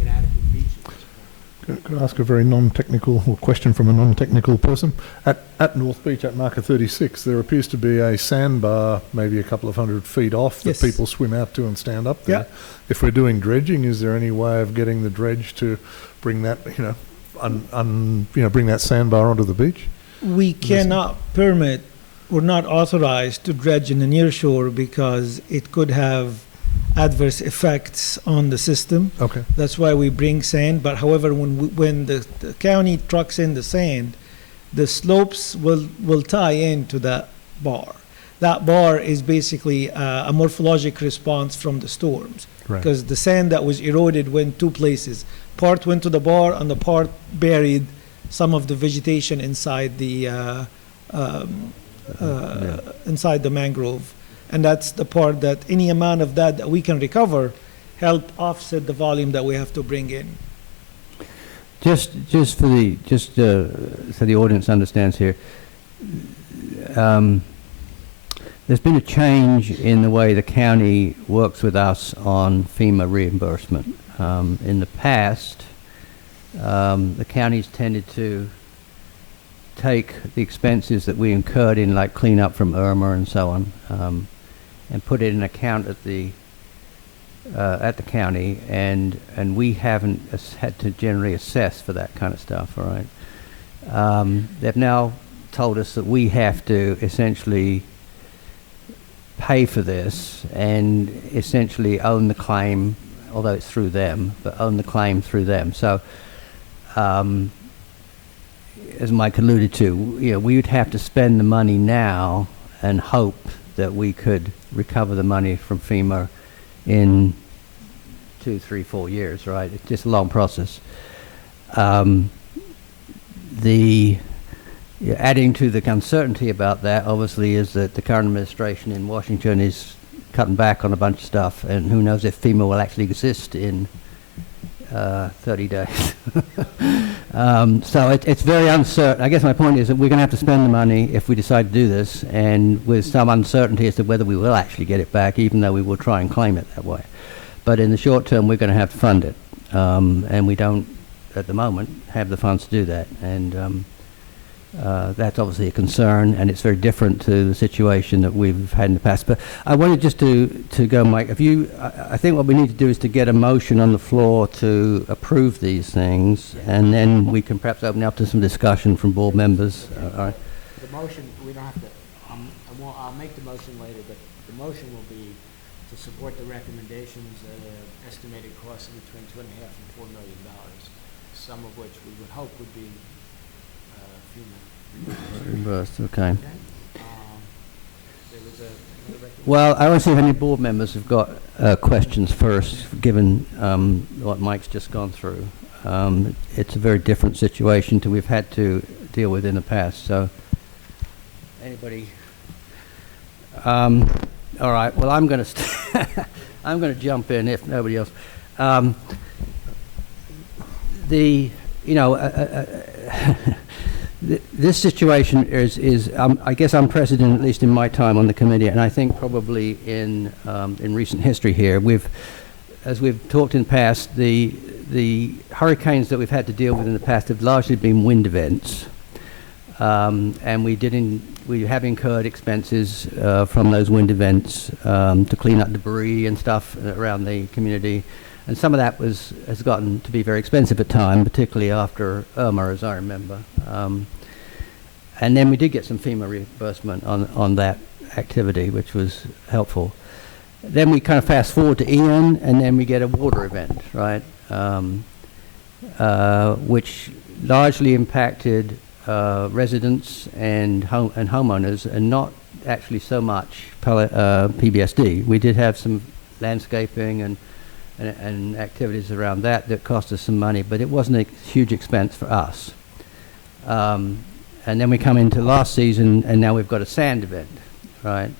inadequate beach at this point. Could I ask a very non-technical or question from a non-technical person? At North Beach, at marker 36, there appears to be a sandbar maybe a couple of 100 feet off that Yes. people swim out to and stand up there. Yeah. If we're doing dredging, is there any way of getting the dredge to bring that, bring that sandbar onto the beach? We cannot permit, we're not authorized to dredge in the near shore because it could have adverse effects on the system. Okay. That's why we bring sand. But however, when the county trucks in the sand, the slopes will tie into that bar. That bar is basically a morphologic response from the storms. Right. Because the sand that was eroded went two places. Part went to the bar, and the part buried some of the vegetation inside the inside the mangrove. And that's the part that any amount of that we can recover help offset the volume that we have to bring in. Just so the audience understands here, there's been a change in the way the county works with us on FEMA reimbursement. In the past, the counties tended to take the expenses that we incurred in like cleanup from Irma and so on, and put it in an account at the county, and we haven't had to generally assess for that kind of stuff. All right, they've now told us that we have to essentially pay for this and essentially own the claim, although it's through them, but own the claim through them. So, as Mike alluded to, we would have to spend the money now and hope that we could recover the money from FEMA in 2, 3, 4 years, right? It's just a long process. Adding to the uncertainty about that, obviously, is that the current administration in Washington is cutting back on a bunch of stuff, and who knows if FEMA will actually exist in 30 days. So it's very uncertain. I guess my point is that we're going to have to spend the money if we decide to do this, and with some uncertainty as to whether we will actually get it back, even though we will try and claim it that way. But in the short term, we're going to have to fund it, and we don't, at the moment, have the funds to do that. And that's obviously a concern, and it's very different to the situation that we've had in the past. But I wanted just to go, Mike, I think what we need to do is to get a motion on the floor to approve these things, and then we can perhaps open up to some discussion from board members. All right. The motion, we don't have to, I'll make the motion later, but the motion will be to support the recommendations at an estimated cost of between $2.5 and $4 million, some of which we would hope would be Reimbursed, okay. there was another Well, I want to see if any board members have got questions first, given what Mike's just gone through. It's a very different situation to we've had to deal with in the past. So, anybody? All right. Well, I'm going to I'm going to jump in if nobody else. This situation is I guess unprecedented, at least in my time on the committee, and I think probably in recent history here. As we've talked in the past, the hurricanes that we've had to deal with in the past have largely been wind events, and we have incurred expenses from those wind events to clean up debris and stuff around the community. And some of that has gotten to be very expensive at time, particularly after Irma, as I remember. And then we did get some FEMA reimbursement on that activity, which was helpful. Then we kind of fast forward to Ian, and then we get a water event, right? Which largely impacted residents and homeowners, and not actually so much PBSD. We did have some landscaping and activities around that cost us some money, but it wasn't a huge expense for us. And then we come into last season, and now we've got a sand event, right?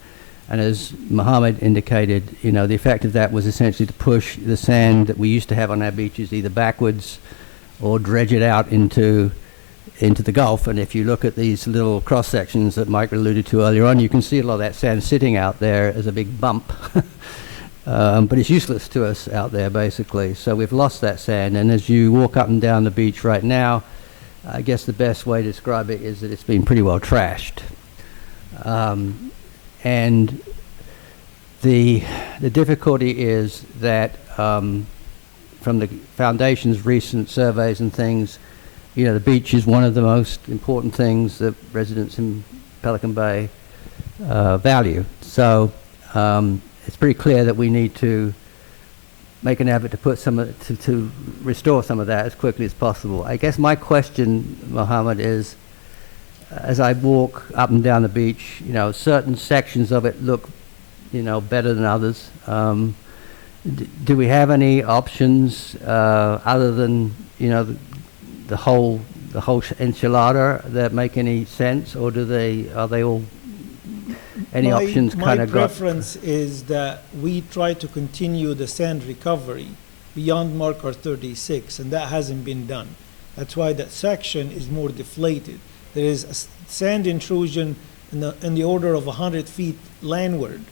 And as Mohammed indicated, you know, the effect of that was essentially to push the sand that we used to have on our beaches either backwards or dredge it out into the Gulf. And if you look at these little cross sections that Mike alluded to earlier on, you can see a lot of that sand sitting out there as a big bump. But it's useless to us out there, basically. So we've lost that sand. And as you walk up and down the beach right now, I guess the best way to describe it is that it's been pretty well trashed. And the difficulty is that from the Foundation's recent surveys and things, you know, the beach is one of the most important things that residents in Pelican Bay value. So it's pretty clear that we need to make an effort to put to restore some of that as quickly as possible. I guess my question, Mohammed, is, as I walk up and down the beach, you know, certain sections of it look, you know, better than others. Do we have any options other than, you know, the whole enchilada that make any sense, or are they all any options kind of got? My preference is that we try to continue the sand recovery beyond marker 36, and that hasn't been done. That's why that section is more deflated. There is a sand intrusion in the order of 100 feet landward.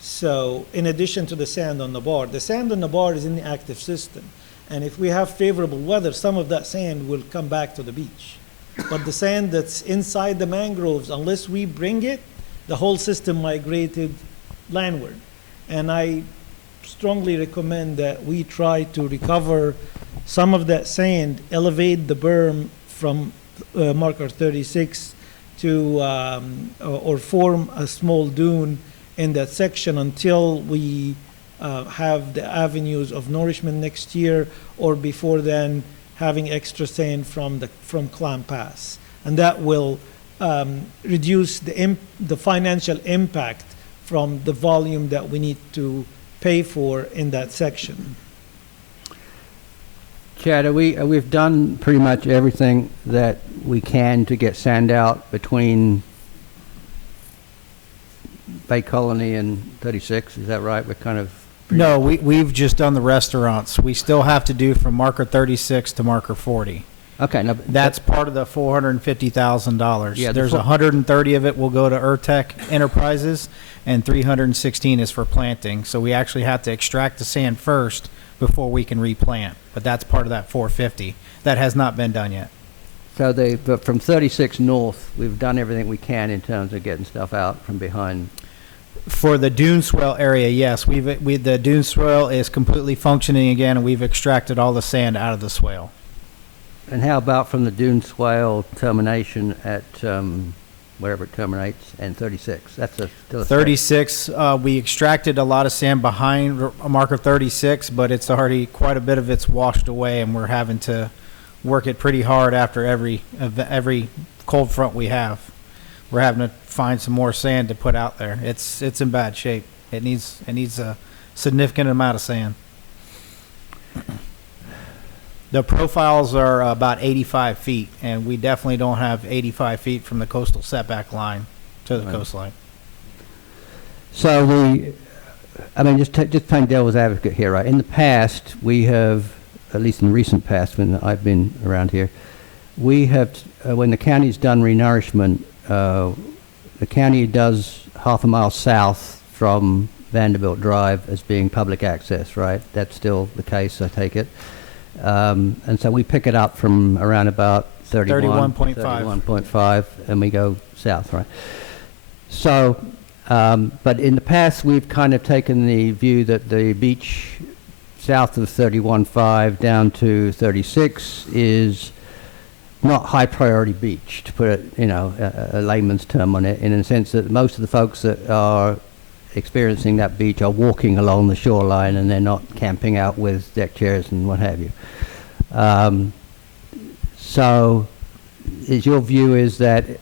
So in addition to the sand on the bar is in the active system. And if we have favorable weather, some of that sand will come back to the beach. But the sand that's inside the mangroves, unless we bring it, the whole system migrated landward. And I strongly recommend that we try to recover some of that sand, elevate the berm from marker 36 to or form a small dune in that section until we have the avenues of nourishment next year, or before then having extra sand from Clam Pass, and that will reduce the financial impact from the volume that we need to pay for in that section. Chad, we've done pretty much everything that we can to get sand out between Bay Colony and 36. Is that right? We're kind of... No, we've just done the restaurants. We still have to do from marker 36 to marker 40. Okay. Now, that's part of the $450,000. Yeah, there's 130 of it will go to Urtec Enterprises, and 316 is for planting. So we actually have to extract the sand first before we can replant. But that's part of that 450. That has not been done yet. So but from 36 north, we've done everything we can in terms of getting stuff out from behind. For the dune swell area, yes, the dune swell is completely functioning again, and we've extracted all the sand out of the swale. And how about from the dune swale termination at wherever it terminates, and 36? That's still a 36. We extracted a lot of sand behind marker 36, but it's already quite a bit of it's washed away, and we're having to work it pretty hard after every cold front we have. We're having to find some more sand to put out there. It's in bad shape. It needs a significant amount of sand. The profiles are about 85 feet, and we definitely don't have 85 feet from the coastal setback line to the coastline. So just playing devil's advocate here, right? In the past, we have, at least in the recent past when I've been around here, we have, when the county's done renourishment, the county does half a mile south from Vanderbilt Drive as being public access, right? That's still the case, I take it. And so we pick it up from around about 31.5, and we go south, right? So, but in the past, we've kind of taken the view that the beach south of 31.5 down to 36 is not high priority beach, to put it, a layman's term on it, in the sense that most of the folks that are experiencing that beach are walking along the shoreline and they're not camping out with deck chairs and what have you. So your view is that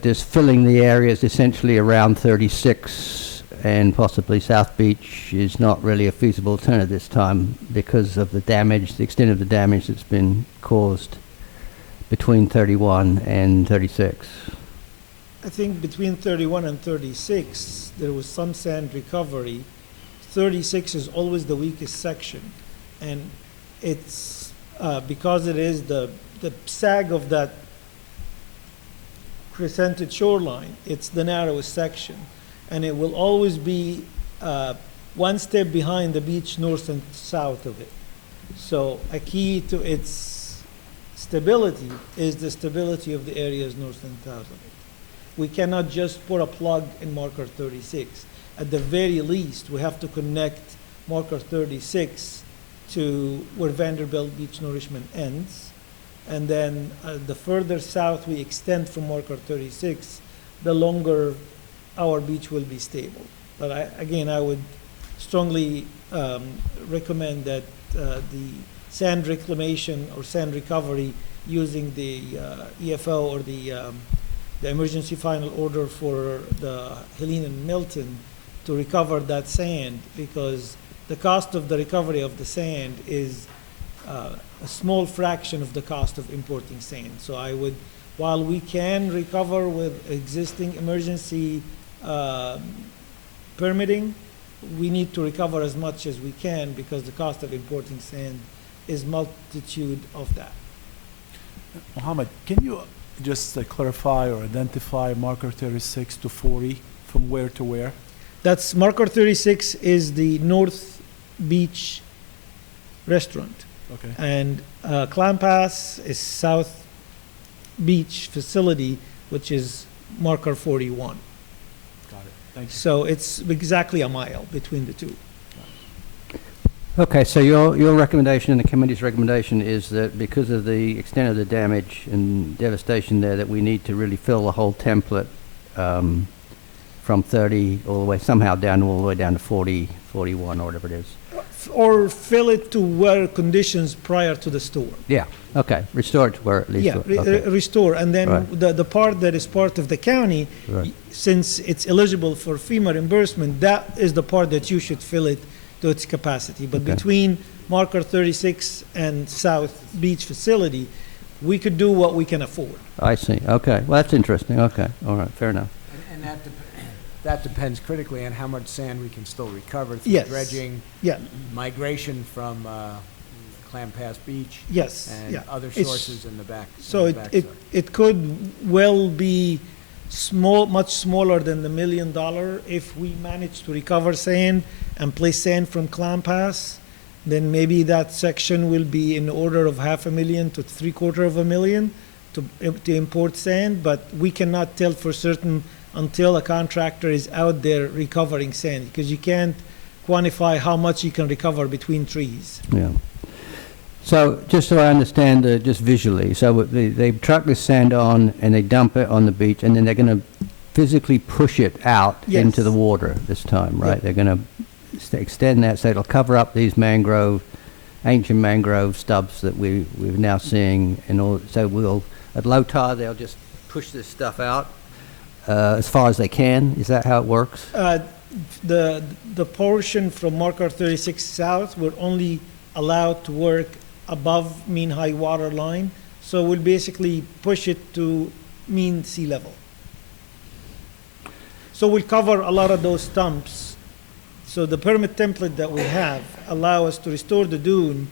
just filling the areas essentially around 36 and possibly South Beach is not really a feasible alternative this time because of the damage, the extent of the damage that's been caused between 31 and 36. I think between 31 and 36, there was some sand recovery. 36 is always the weakest section, and it's because it is the sag of that crescented shoreline, it's the narrowest section, and it will always be one step behind the beach north and south of it. So a key to its stability is the stability of the areas north and south of it. We cannot just put a plug in marker 36. At the very least, we have to connect marker 36 to where Vanderbilt Beach Nourishment ends. And then the further south we extend from marker 36, the longer our beach will be stable. But I would strongly recommend that the sand reclamation or sand recovery using the EFO or the emergency final order for the Helene and Milton to recover that sand, because the cost of the recovery of the sand is a small fraction of the cost of importing sand. So I would, while we can recover with existing emergency permitting, we need to recover as much as we can because the cost of importing sand is multitude of that. Mohammed, can you just clarify or identify marker 36 to 40 from where to where? That's marker 36 is the North Beach restaurant. Okay. And Clam Pass is South Beach facility, which is marker 41. Got it. Thank you. So it's exactly a mile between the two. Okay, so your recommendation and the committee's recommendation is that because of the extent of the damage and devastation there, that we need to really fill the whole template from 30 all the way, somehow down all the way down to 40, 41 or whatever it is. Or fill it to where conditions prior to the storm. Yeah, okay, restore it to where at least. Yeah, okay. restore. And then Right. the part that is part of the county, Right. since it's eligible for FEMA reimbursement, that is the part that you should fill it to its capacity. But Okay. between marker 36 and South Beach facility, we could do what we can afford. I see, okay, well, that's interesting, okay, all right, fair enough. And that depends critically on how much sand we can still recover through Yes. dredging, Yeah, migration from Clam Pass Beach, yes, and yeah. other It's- sources in the back. So in the it backside. it could well be small, much smaller than the $1 million if we manage to recover sand and place sand from Clam Pass. Then maybe that section will be in the order of $500,000 to $750,000 to import sand, but we cannot tell for certain until a contractor is out there recovering sand, because you can't quantify how much you can recover between trees. Yeah. So just so I understand, just visually, so they truck this sand on and they dump it on the beach, and then they're going to physically push it out Yes. into the water this time, right? Yeah. They're going to extend that so it'll cover up these ancient mangrove stubs that we're now seeing. So we'll, at low tide, they'll just push this stuff out as far as they can. Is that how it works? The portion from marker 36 south, we're only allowed to work above mean high water line, so we'll basically push it to mean sea level. So we'll cover a lot of those stumps. So the permit template that we have allow us to restore the dune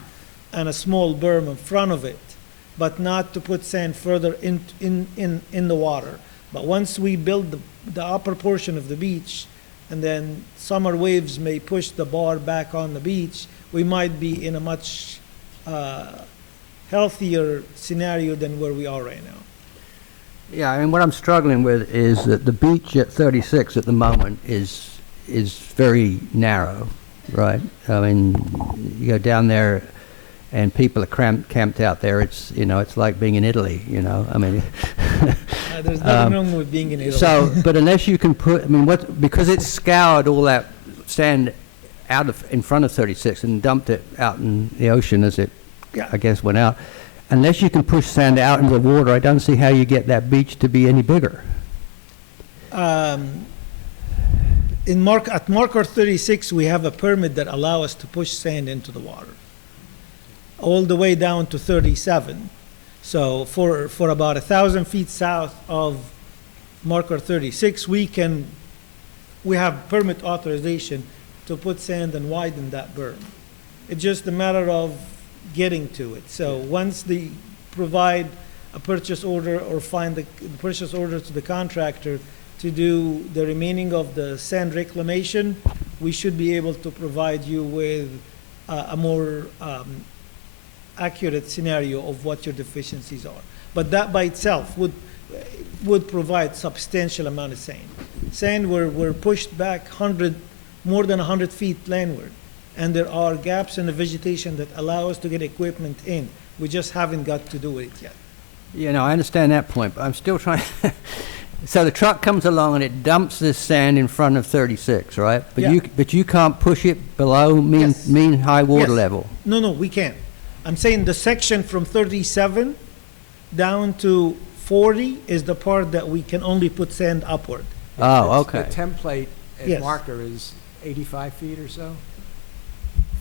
and a small berm in front of it, but not to put sand further in the water. But once we build the upper portion of the beach, and then summer waves may push the bar back on the beach, we might be in a much healthier scenario than where we are right now. Yeah, I mean, what I'm struggling with is that the beach at 36 at the moment is very narrow, right? I mean, you go down there and people are camped out there. It's, you know, it's like being in Italy, you know, I mean. There's nothing wrong with being in Italy. So, but unless you can put, I mean, because it's scoured all that sand in front of 36 and dumped it out in the ocean as it, Yeah. I guess, went out. Unless you can push sand out into the water, I don't see how you get that beach to be any bigger. At marker 36, we have a permit that allow us to push sand into the water, all the way down to 37. So for about 1,000 feet south of marker 36, we have permit authorization to put sand and widen that berm. It's just a matter of getting to it. So once they provide a purchase order or find the purchase order to the contractor to do the remaining of the sand reclamation, we should be able to provide you with a more accurate scenario of what your deficiencies are. But that by itself would provide substantial amount of sand. Sand we're pushed back more than 100 feet landward, and there are gaps in the vegetation that allow us to get equipment in. We just haven't got to do it yet. You know, I understand that point, but I'm still trying. So the truck comes along and it dumps this sand in front of 36, right? But Yeah. you can't push it below Yes. mean high water Yes. level. No, we can't. I'm saying the section from 37 down to 40 is the part that we can only put sand upward. Oh, The okay. template Yes. at marker is 85 feet or so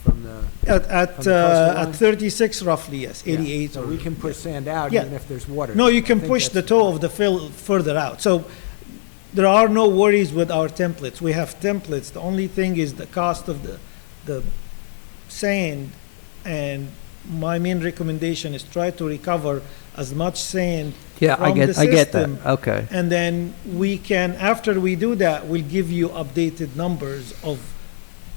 from the. At, From at, the coastal line? at 36 roughly, yes, Yeah, 88. So or- we can push sand out Yeah. even if there's water. No, you I can think push the that's- toe of the fill further out. So there are no worries with our templates. We have templates. The only thing is the cost of the sand. And my main recommendation is try to recover as much sand Yeah, I from get the that. system. Okay. And then we can, after we do that, we'll give you updated numbers of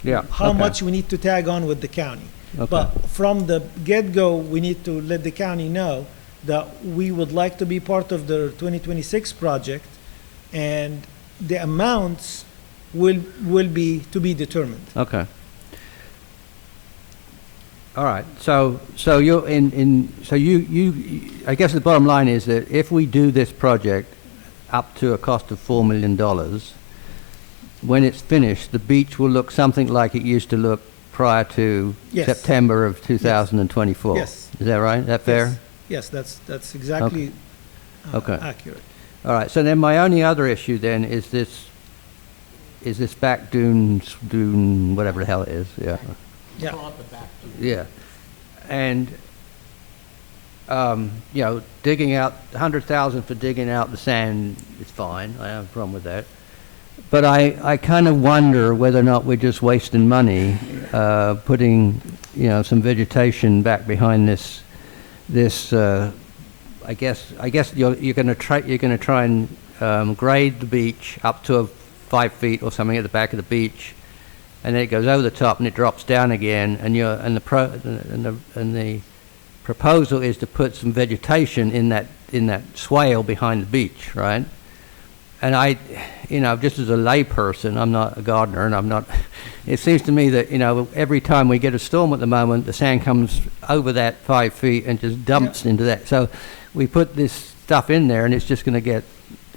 Yeah. how okay. much we need to tag on with the county. Okay. But from the get-go, we need to let the county know that we would like to be part of the 2026 project, and the amounts will be to be determined. Okay. All right. So you're so you I guess the bottom line is that if we do this project up to a cost of $4 million, when it's finished, the beach will look something like it used to look prior to Yes. September of 2024. Yes. Is that right? Is that fair? Yes, that's exactly Okay. accurate. All right. So then my only other issue then is this back dune, whatever the hell it is. Yeah. Yeah. Pull up the back. Yeah. And, you know, digging out, 100,000 for digging out the sand is fine. I have a problem with that. But I kind of wonder whether or not we're just wasting money, putting, you know, some vegetation back behind this, I guess you're going to try and grade the beach up to 5 feet or something at the back of the beach, and then it goes over the top and it drops down again, and the proposal is to put some vegetation in that swale behind the beach, right? And I, you know, just as a layperson, I'm not a gardener, and I'm not. It seems to me that, you know, every time we get a storm at the moment, the sand comes over that 5 feet and just dumps into that. So we put this stuff in there, and it's just going to get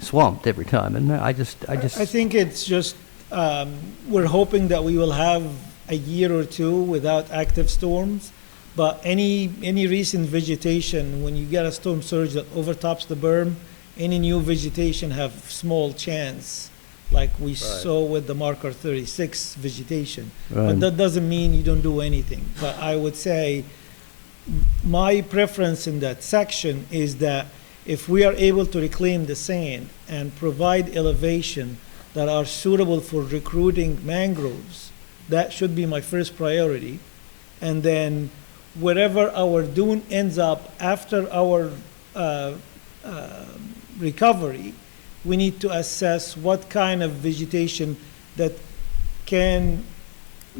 swamped every time. And I think it's just, we're hoping that we will have a year or two without active storms, but any recent vegetation, when you get a storm surge that overtops the berm, any new vegetation have small chance, like we saw with the marker 36 vegetation. But that doesn't mean you don't do anything. But I would say my preference in that section is that if we are able to reclaim the sand and provide elevation that are suitable for recruiting mangroves, that should be my first priority. And then wherever our dune ends up after our recovery, we need to assess what kind of vegetation that can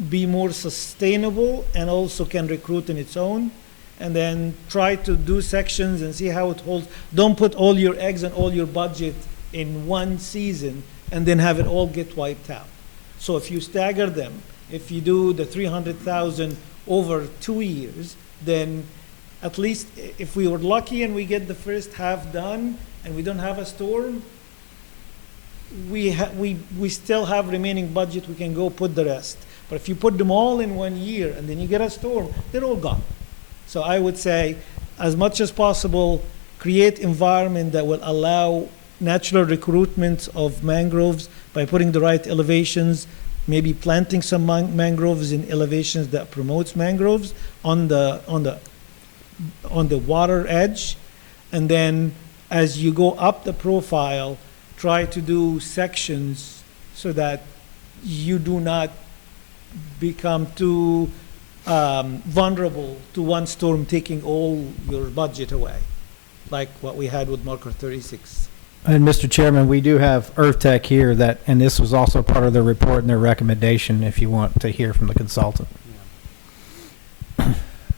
be more sustainable and also can recruit in its own, and then try to do sections and see how it holds. Don't put all your eggs and all your budget in one season and then have it all get wiped out. So if you stagger them If you do the 300,000 over 2 years, then at least if we were lucky and we get the first half done and we don't have a storm, we still have remaining budget, we can go put the rest. But if you put them all in 1 year and then you get a storm, they're all gone. So I would say, as much as possible, create environment that will allow natural recruitment of mangroves by putting the right elevations, maybe planting some mangroves in elevations that promotes mangroves on the water edge. And then as you go up the profile, try to do sections so that you do not become too vulnerable to one storm taking all your budget away, like what we had with marker 36. And Mr. Chairman, we do have Earth Tech here that, and this was also part of their report and their recommendation if you want to hear from the consultant.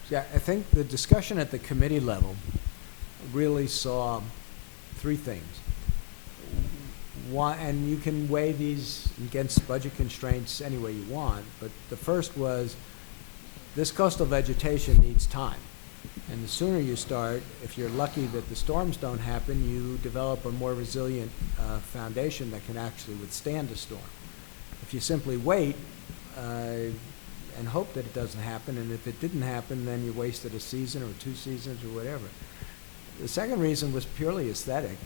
Yeah, I think the discussion at the committee level really saw three things. One, and you can weigh these against budget constraints any way you want, but the first was this coastal vegetation needs time. And the sooner you start, if you're lucky that the storms don't happen, you develop a more resilient foundation that can actually withstand a storm. If you simply wait and hope that it doesn't happen, and if it didn't happen, then you wasted a season or 2 seasons or whatever. The second reason was purely aesthetic.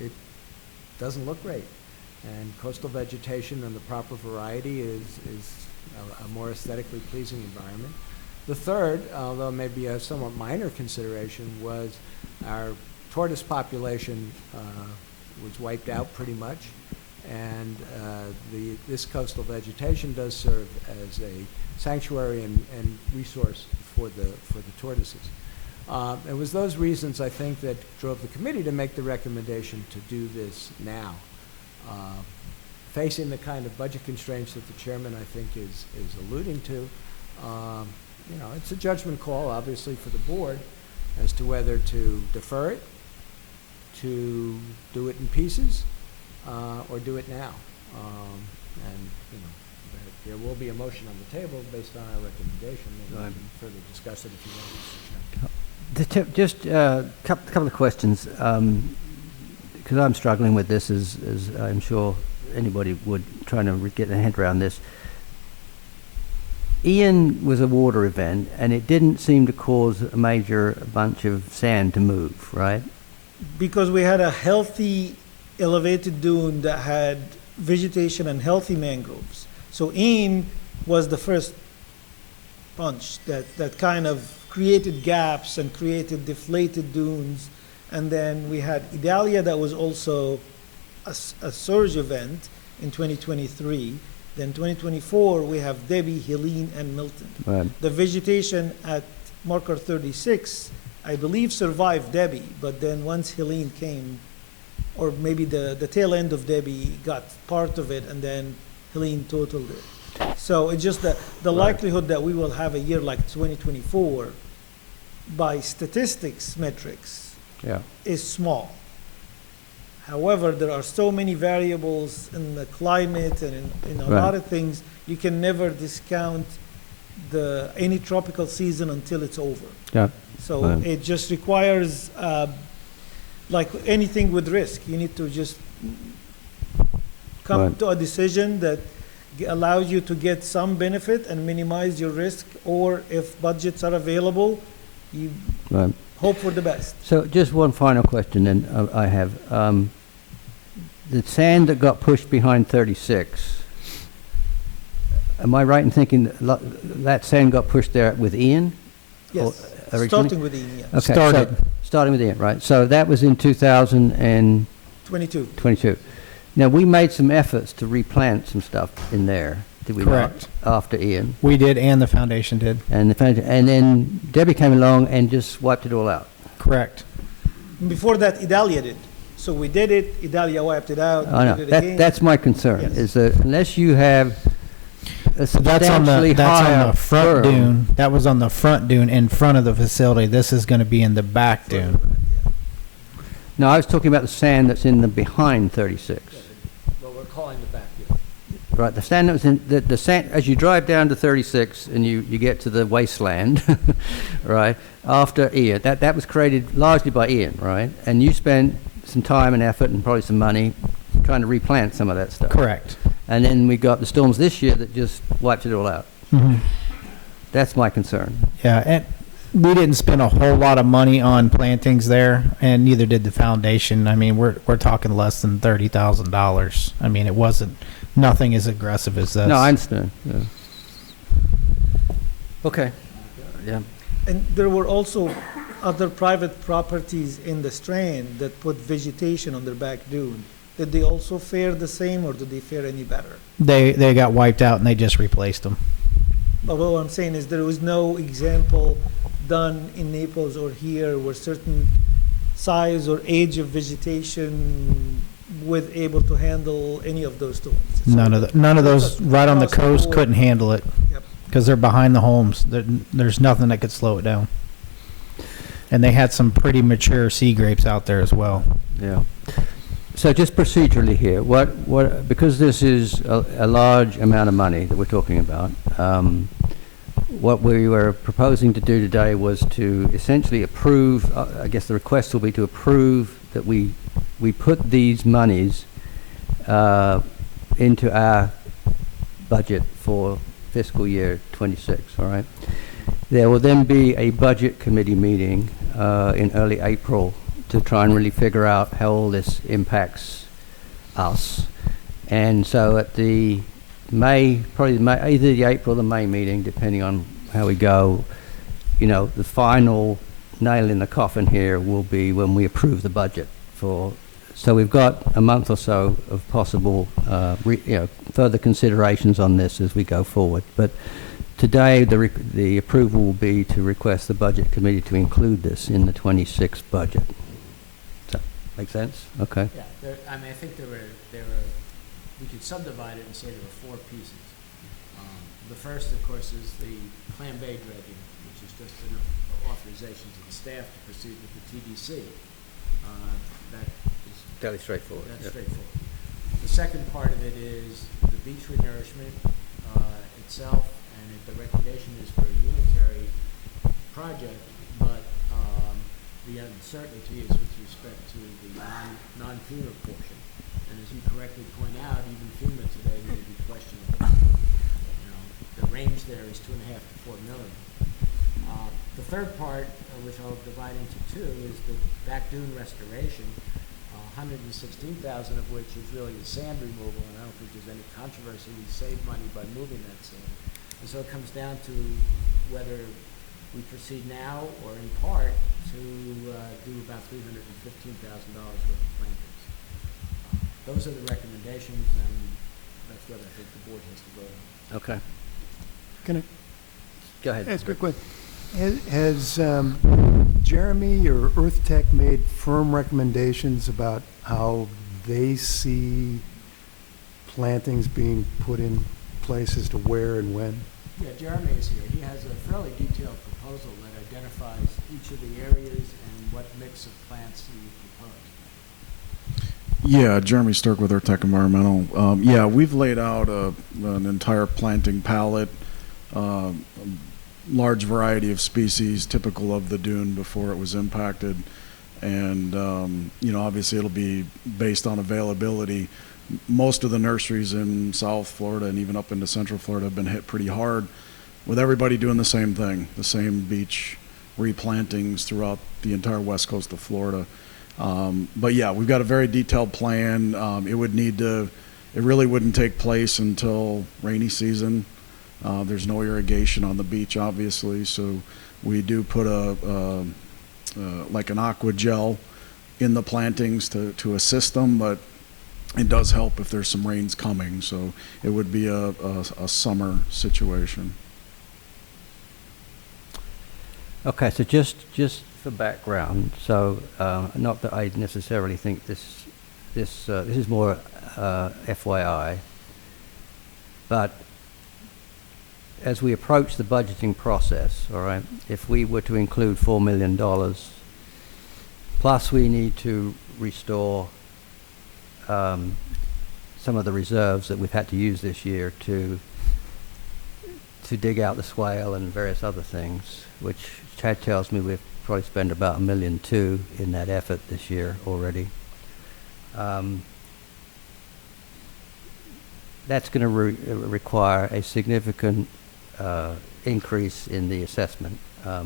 It doesn't look great. And coastal vegetation and the proper variety is a more aesthetically pleasing environment. The third, although maybe a somewhat minor consideration, was our tortoise population was wiped out pretty much, and this coastal vegetation does serve as a sanctuary and resource for the tortoises. It was those reasons, I think, that drove the committee to make the recommendation to do this now. Facing the kind of budget constraints that the chairman, I think, is alluding to, you know, it's a judgment call, obviously, for the board as to whether to defer it, to do it in pieces, or do it now. And, you know, there will be a motion on the table based on our recommendation. Maybe we can further discuss it if you want. Just a couple of questions, because I'm struggling with this, as I'm sure anybody would, trying to get their head around this. Ian was a water event, and it didn't seem to cause a major bunch of sand to move, right? Because we had a healthy elevated dune that had vegetation and healthy mangroves. So Ian was the first punch that kind of created gaps and created deflated dunes. And then we had Idalia that was also a surge event in 2023. Then 2024, we have Debbie, Helene, and Milton. Right. The vegetation at marker 36, I believe, survived Debbie, but then once Helene came, or maybe the tail end of Debbie got part of it, and then Helene totaled it. So it's just the likelihood that we will have a year like 2024, by statistics metrics, is small. However, there are so many variables in the climate and in a lot of things, you can never discount any tropical season until it's over. Yeah. So it just requires, like anything with risk, you need to just come to a decision that allows you to get some benefit and minimize your risk, or if budgets are available, you hope for the best. So just one final question then I have. The sand that got pushed behind 36, am I right in thinking that sand got pushed there with Ian? Yes, Originally? starting with Ian, yeah. Okay, starting with Ian, right. So that was in 2022. 22. Now, we made some efforts to replant some stuff in there, did we Correct. not? After Ian. We did, and the foundation did. And then Debbie came along and just wiped it all out. Correct. Before that, Idalia did. So we did it, Idalia wiped it out. I know. We did it again. That's my concern, Yes. is that unless you have a So that's on substantially higher the front berm- dune. That was on the front dune in front of the facility. This is going to be in the back dune. No, I was talking about the sand that's in the behind 36. Well, we're calling the back here. right, the stand that was in, the sand, as you drive down to 36 and you get to the wasteland, right, after Ian, that was created largely by Ian, right? And you spent some time and effort and probably some money trying to replant some of that stuff. Correct. And then we got the storms this year that just wiped it all out. That's my concern. Yeah, and we didn't spend a whole lot of money on plantings there, and neither did the foundation. I mean, we're talking less than $30,000. I mean, it wasn't nothing as aggressive as this. No, I understand. Yeah. Okay. Yeah. And there were also other private properties in the Strand that put vegetation on their back dune. Did they also fare the same, or did they fare any better? They got wiped out, and they just replaced them. But what I'm saying is there was no example done in Naples or here where certain size or age of vegetation was able to handle any of those storms. None of those right on the Across the coast board. couldn't handle it Yep. because they're behind the homes. There's nothing that could slow it down. And they had some pretty mature sea grapes out there as well. Yeah. So just procedurally here, because this is a large amount of money that we're talking about, what we were proposing to do today was to essentially approve, I guess the request will be to approve that we put these monies into our budget for fiscal year 26, all right? There will then be a budget committee meeting in early April to try and really figure out how all this impacts us. And so at the either the April or the May meeting, depending on how we go, you know, the final nail in the coffin here will be when we approve the budget so we've got a month or so of possible, further considerations on this as we go forward. But today, the approval will be to request the budget committee to include this in the 26 budget. Does that make sense? Okay. Yeah, I mean, I think we could subdivide it and say there were 4 pieces. The first, of course, is the Clam Bay dredging, which is just enough authorization to the staff to proceed with the TDC. That is Fairly straightforward. That's Yeah. straightforward. The second part of it is the beach renourishment itself, and the recommendation is for a unitary project, but the uncertainty is with respect to the non-FEMA portion. And as you correctly point out, even FEMA today may be questionable. You know, the range there is 2.5 to 4 million. The third part, which I'll divide into 2, is the back dune restoration. 116,000 of which is really the sand removal, and I don't think there's any controversy. We save money by moving that sand. And so it comes down to whether we proceed now or in part to do about $315,000 worth of plantings. Those are the recommendations, and that's what I think the board has to vote on. Okay. Can I Go ahead. ask a quick? Has Jeremy or Earth Tech made firm recommendations about how they see plantings being put in place as to where and when? Yeah, Jeremy is here. He has a fairly detailed proposal that identifies each of the areas and what mix of plants he proposed. Yeah, Jeremy Sturck with Tech Environmental. Yeah, we've laid out an entire planting palette, large variety of species typical of the dune before it was impacted. And, obviously it'll be based on availability. Most of the nurseries in South Florida and even up into Central Florida have been hit pretty hard with everybody doing the same thing, the same beach replantings throughout the entire west coast of Florida. But yeah, we've got a very detailed plan. It really wouldn't take place until rainy season. There's no irrigation on the beach, obviously, so we do put like an aqua gel in the plantings to assist them, but it does help if there's some rains coming, so it would be a summer situation. Okay, so just for background, so not that I necessarily think this is more FYI, but as we approach the budgeting process, all right, if we were to include $4 million, plus we need to restore some of the reserves that we've had to use this year to dig out the swale and various other things, which Chad tells me we've probably spent about $1.2 million in that effort this year already. That's going to require a significant increase in the assessment. I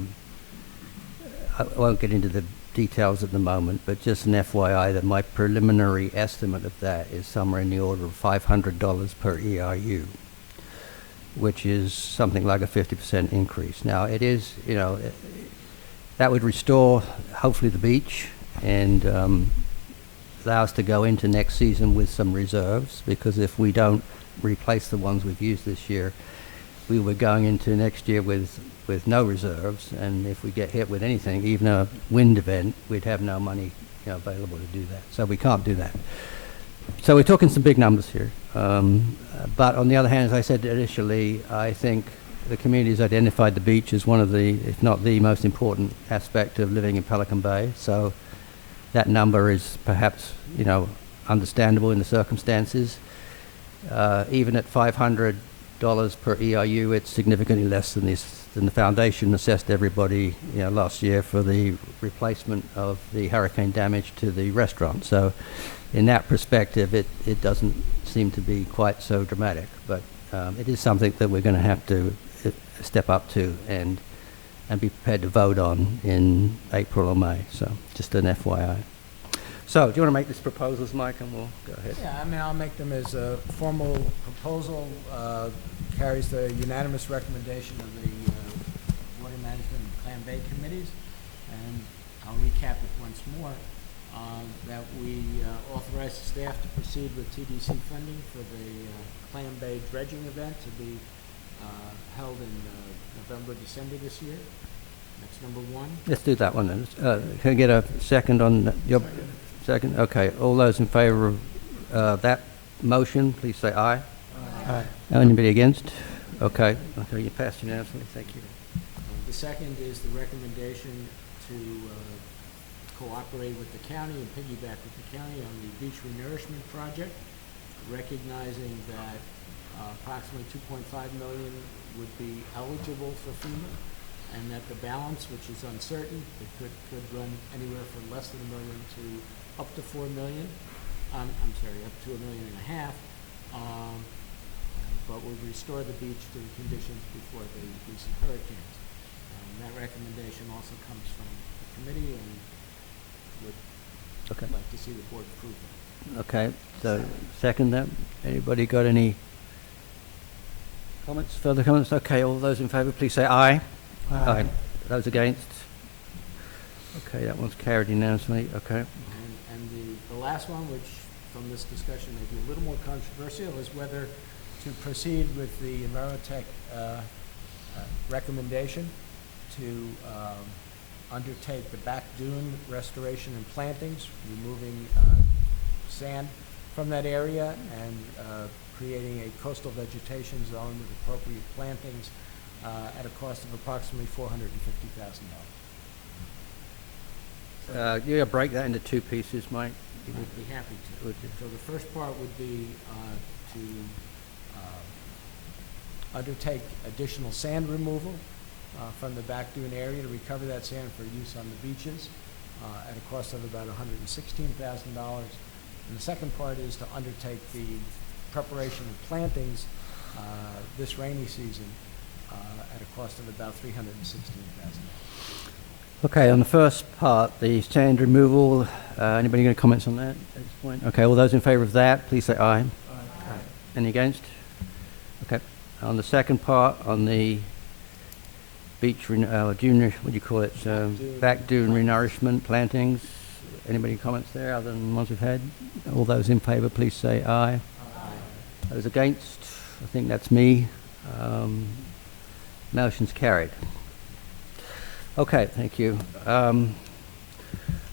won't get into the details at the moment, but just an FYI that my preliminary estimate of that is somewhere in the order of $500 per ERU, which is something like a 50% increase. Now, it is, that would restore, hopefully, the beach and allow us to go into next season with some reserves, because if we don't replace the ones we've used this year, we were going into next year with no reserves, and if we get hit with anything, even a wind event, we'd have no money available to do that. So we can't do that. So we're talking some big numbers here. But on the other hand, as I said initially, I think the community has identified the beach as one of the, if not the most important aspect of living in Pelican Bay. So that number is perhaps, understandable in the circumstances. Even at $500 per ERU, it's significantly less than the foundation assessed everybody, last year for the replacement of the hurricane damage to the restaurant. So in that perspective, it doesn't seem to be quite so dramatic, but it is something that we're going to have to step up to and be prepared to vote on in April or May. So just an FYI. So do you want to make these proposals, Mike, and we'll go ahead? Yeah, I'll make them as a formal proposal, carries the unanimous recommendation of the Water Management and Clam Bay Committees, and I'll recap it once more, that we authorize the staff to proceed with TDC funding for the Clam Bay dredging event to be held in November, December this year. That's number one. Let's do that one then. Can I get a second on your second? Okay. All those in favor of that motion, please say aye. Aye. Anybody against? Okay. Okay, you passed unanimously. Thank you. The second is the recommendation to cooperate with the county and piggyback with the county on the beach renourishment project, recognizing that approximately $2.5 million would be eligible for FEMA, and that the balance, which is uncertain, it could run anywhere from less than $1 million to up to $4 million. I'm sorry, up to $1.5 million, but will restore the beach to the conditions before the recent hurricanes. That recommendation also comes from the committee, and would like to see the board approve it. Okay. So second that. Anybody got any comments? Further comments? Okay. All those in favor, please say aye. Aye. Those against? Okay, that one's carried unanimously. Okay. And the last one, which from this discussion may be a little more controversial, is whether to proceed with the Envirotech recommendation to undertake the back dune restoration and plantings, removing sand from that area and creating a coastal vegetation zone with appropriate plantings at a cost of approximately $450,000. You break that into two pieces, Mike? I'd be happy to. Would you? So the first part would be to undertake additional sand removal from the back dune area to recover that sand for use on the beaches at a cost of about $116,000. And the second part is to undertake the preparation of plantings this rainy season at a cost of about $316,000. Okay, on the first part, the sand removal, anybody going to comment on that at this point? Okay, all those in favor of that, please say aye. Aye. Any against? Okay. On the second part, on the beach, junior, what do you call it? Back dune renourishment plantings. Anybody comments there other than the ones we've had? All those in favor, please say aye. Aye. Those against? I think that's me. Motion's carried. Okay, thank you. All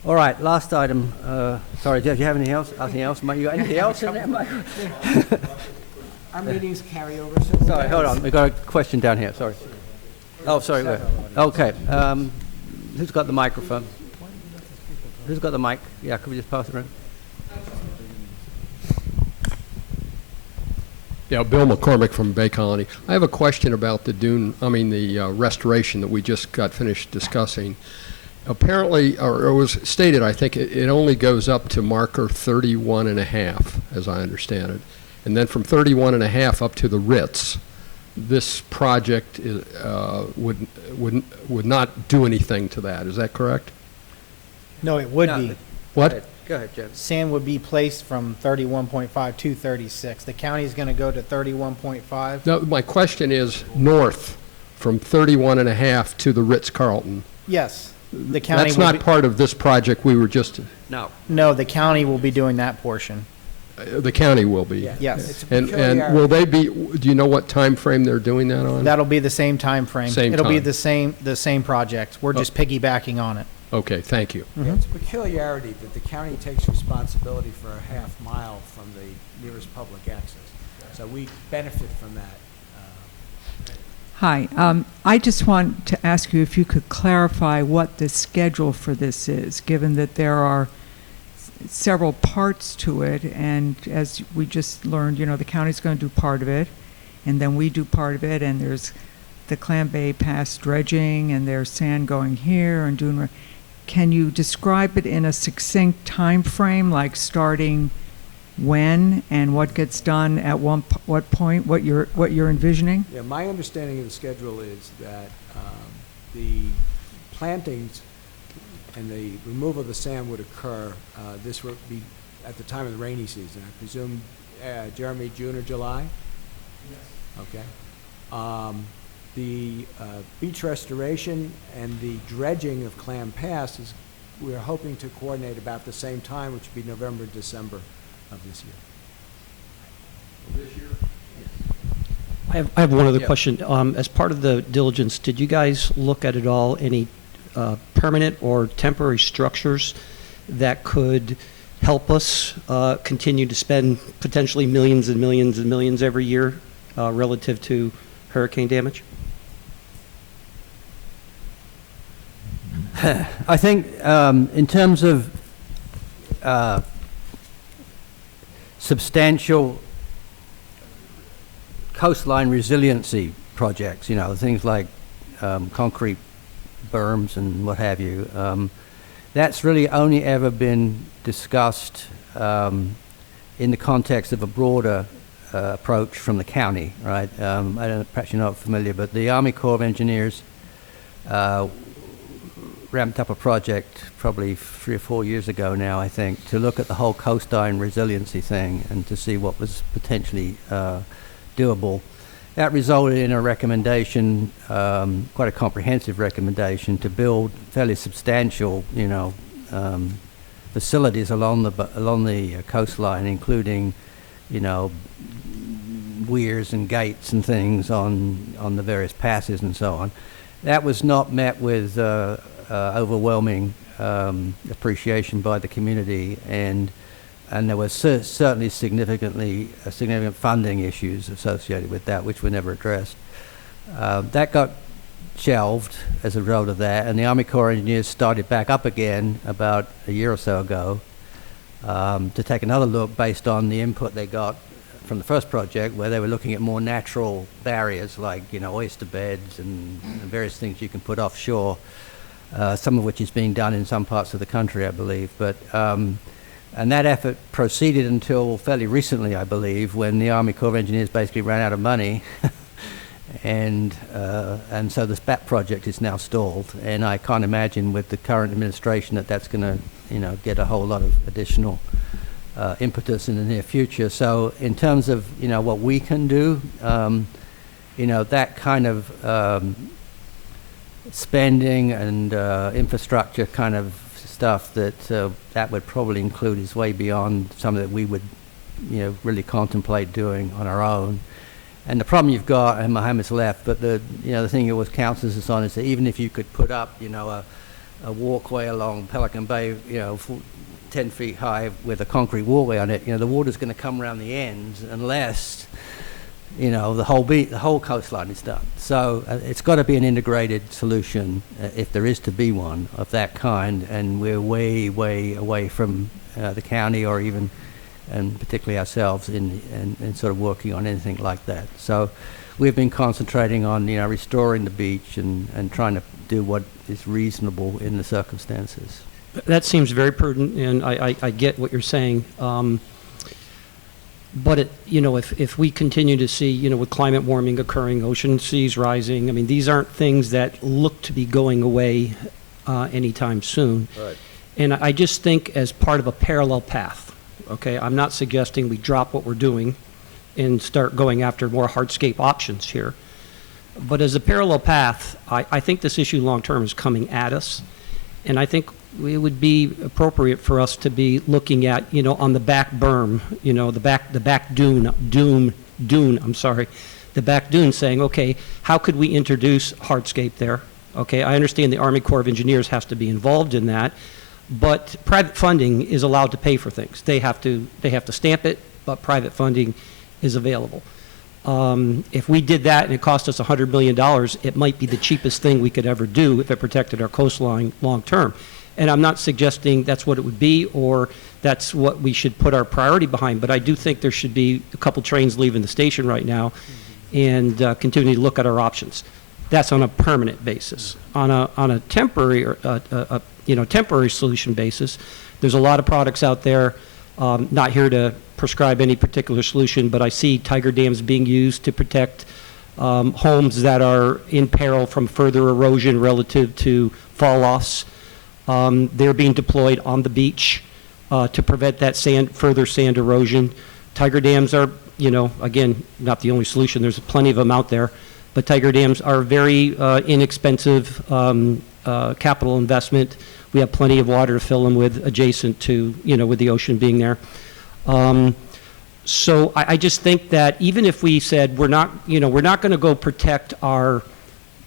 right, last item. Sorry, do you have anything else? Anything else? Mike, you got anything else in there, Mike? Our meetings carry over several Sorry, days. hold on. We've got a question down here. Sorry. Oh, sorry. Wait. Okay. Who's got the microphone? Who's got the mic? Yeah, could we just pass it around? Yeah, Bill McCormick from Bay Colony. I have a question about the restoration that we just got finished discussing. Apparently, or it was stated, I think, it only goes up to marker 31 and a half, as I understand it. And then from 31 and a half up to the Ritz, this project would not do anything to that. Is that correct? No, it would No, be. What? Go ahead, Jim. Sand would be placed from 31.5 to 36. The county's going to go to 31.5. No, my question is north from 31 and a half to the Ritz-Carlton. Yes, the county That's will not be- part of this project we were just, No. No, the county will be doing that portion. the county will be. Yes. It's a And peculiarity. will they be, do you know what time frame they're doing that on? That'll be the same time frame. Same It'll be time. the same project. We're just piggybacking on it. Okay, thank you. Yeah, it's a peculiarity that the county takes responsibility for a half mile from the nearest public access. So we benefit from that. Hi, I just want to ask you if you could clarify what the schedule for this is, given that there are several parts to it, and as we just learned, the county's going to do part of it, and then we do part of it, and there's the Clam Bay Pass dredging, and there's sand going here and doing. Can you describe it in a succinct time frame, like starting when and what gets done at what point, what you're envisioning? Yeah, my understanding of the schedule is that the plantings and the removal of the sand would occur, this would be at the time of the rainy season. I presume, Jeremy, June or July? Yes. Okay. The beach restoration and the dredging of Clam Pass we're hoping to coordinate about the same time, which would be November, December of this year. I have one other Yeah. question. As part of the diligence, did you guys look at all any permanent or temporary structures that could help us continue to spend potentially millions and millions and millions every year relative to hurricane damage? I think in terms of substantial coastline resiliency projects, things like concrete berms and what have you, that's really only ever been discussed in the context of a broader approach from the county, right? Perhaps you're not familiar, but the Army Corps of Engineers ramped up a project probably 3 or 4 years ago now, I think, to look at the whole coastline resiliency thing and to see what was potentially doable. That resulted in a recommendation, quite a comprehensive recommendation, to build fairly substantial, facilities along the coastline, including, weirs and gates and things on the various passes and so on. That was not met with overwhelming appreciation by the community, and there was certainly significant funding issues associated with that, which were never addressed. That got shelved as a result of that, and the Army Corps of Engineers started back up again about a year or so ago to take another look based on the input they got from the first project, where they were looking at more natural barriers like oyster beds and various things you can put offshore, some of which is being done in some parts of the country, I believe. But and that effort proceeded until fairly recently, I believe, when the Army Corps of Engineers basically ran out of money, and so the SPAT project is now stalled. And I can't imagine with the current administration that that's going to get a whole lot of additional impetus in the near future. So in terms of what we can do, that kind of spending and infrastructure kind of stuff that would probably include is way beyond something that we would really contemplate doing on our own. And the problem you've got, and Mohammed's left, but the thing it always counsels us on is that even if you could put up a walkway along Pelican Bay 10 feet high with a concrete walkway on it, the water's going to come around the ends unless the whole coastline is done. So it's got to be an integrated solution if there is to be one of that kind, and we're way away from the county or even and particularly ourselves in sort of working on anything like that. So we've been concentrating on, restoring the beach and trying to do what is reasonable in the circumstances. That seems very prudent, and I get what you're saying. But if we continue to see, with climate warming occurring, ocean seas rising, I mean, these aren't things that look to be going away anytime soon. Right. And I just think as part of a parallel path, okay, I'm not suggesting we drop what we're doing and start going after more hardscape options here. But as a parallel path, I think this issue long-term is coming at us. And I think it would be appropriate for us to be looking at, on the back berm, the back dune, saying, okay, how could we introduce hardscape there? Okay, I understand the Army Corps of Engineers has to be involved in that, but private funding is allowed to pay for things. They have to stamp it, but private funding is available. If we did that and it cost us $100 million, it might be the cheapest thing we could ever do if it protected our coastline long term. And I'm not suggesting that's what it would be or that's what we should put our priority behind, but I do think there should be a couple trains leaving the station right now and continue to look at our options. That's on a permanent basis. On a temporary temporary solution basis, there's a lot of products out there. Not here to prescribe any particular solution, but I see tiger dams being used to protect homes that are in peril from further erosion relative to fall-offs. They're being deployed on the beach to prevent that further sand erosion. Tiger dams are, again, not the only solution. There's plenty of them out there, but tiger dams are very inexpensive capital investment. We have plenty of water to fill them with adjacent to, with the ocean being there. So I just think that even if we said we're not going to go protect our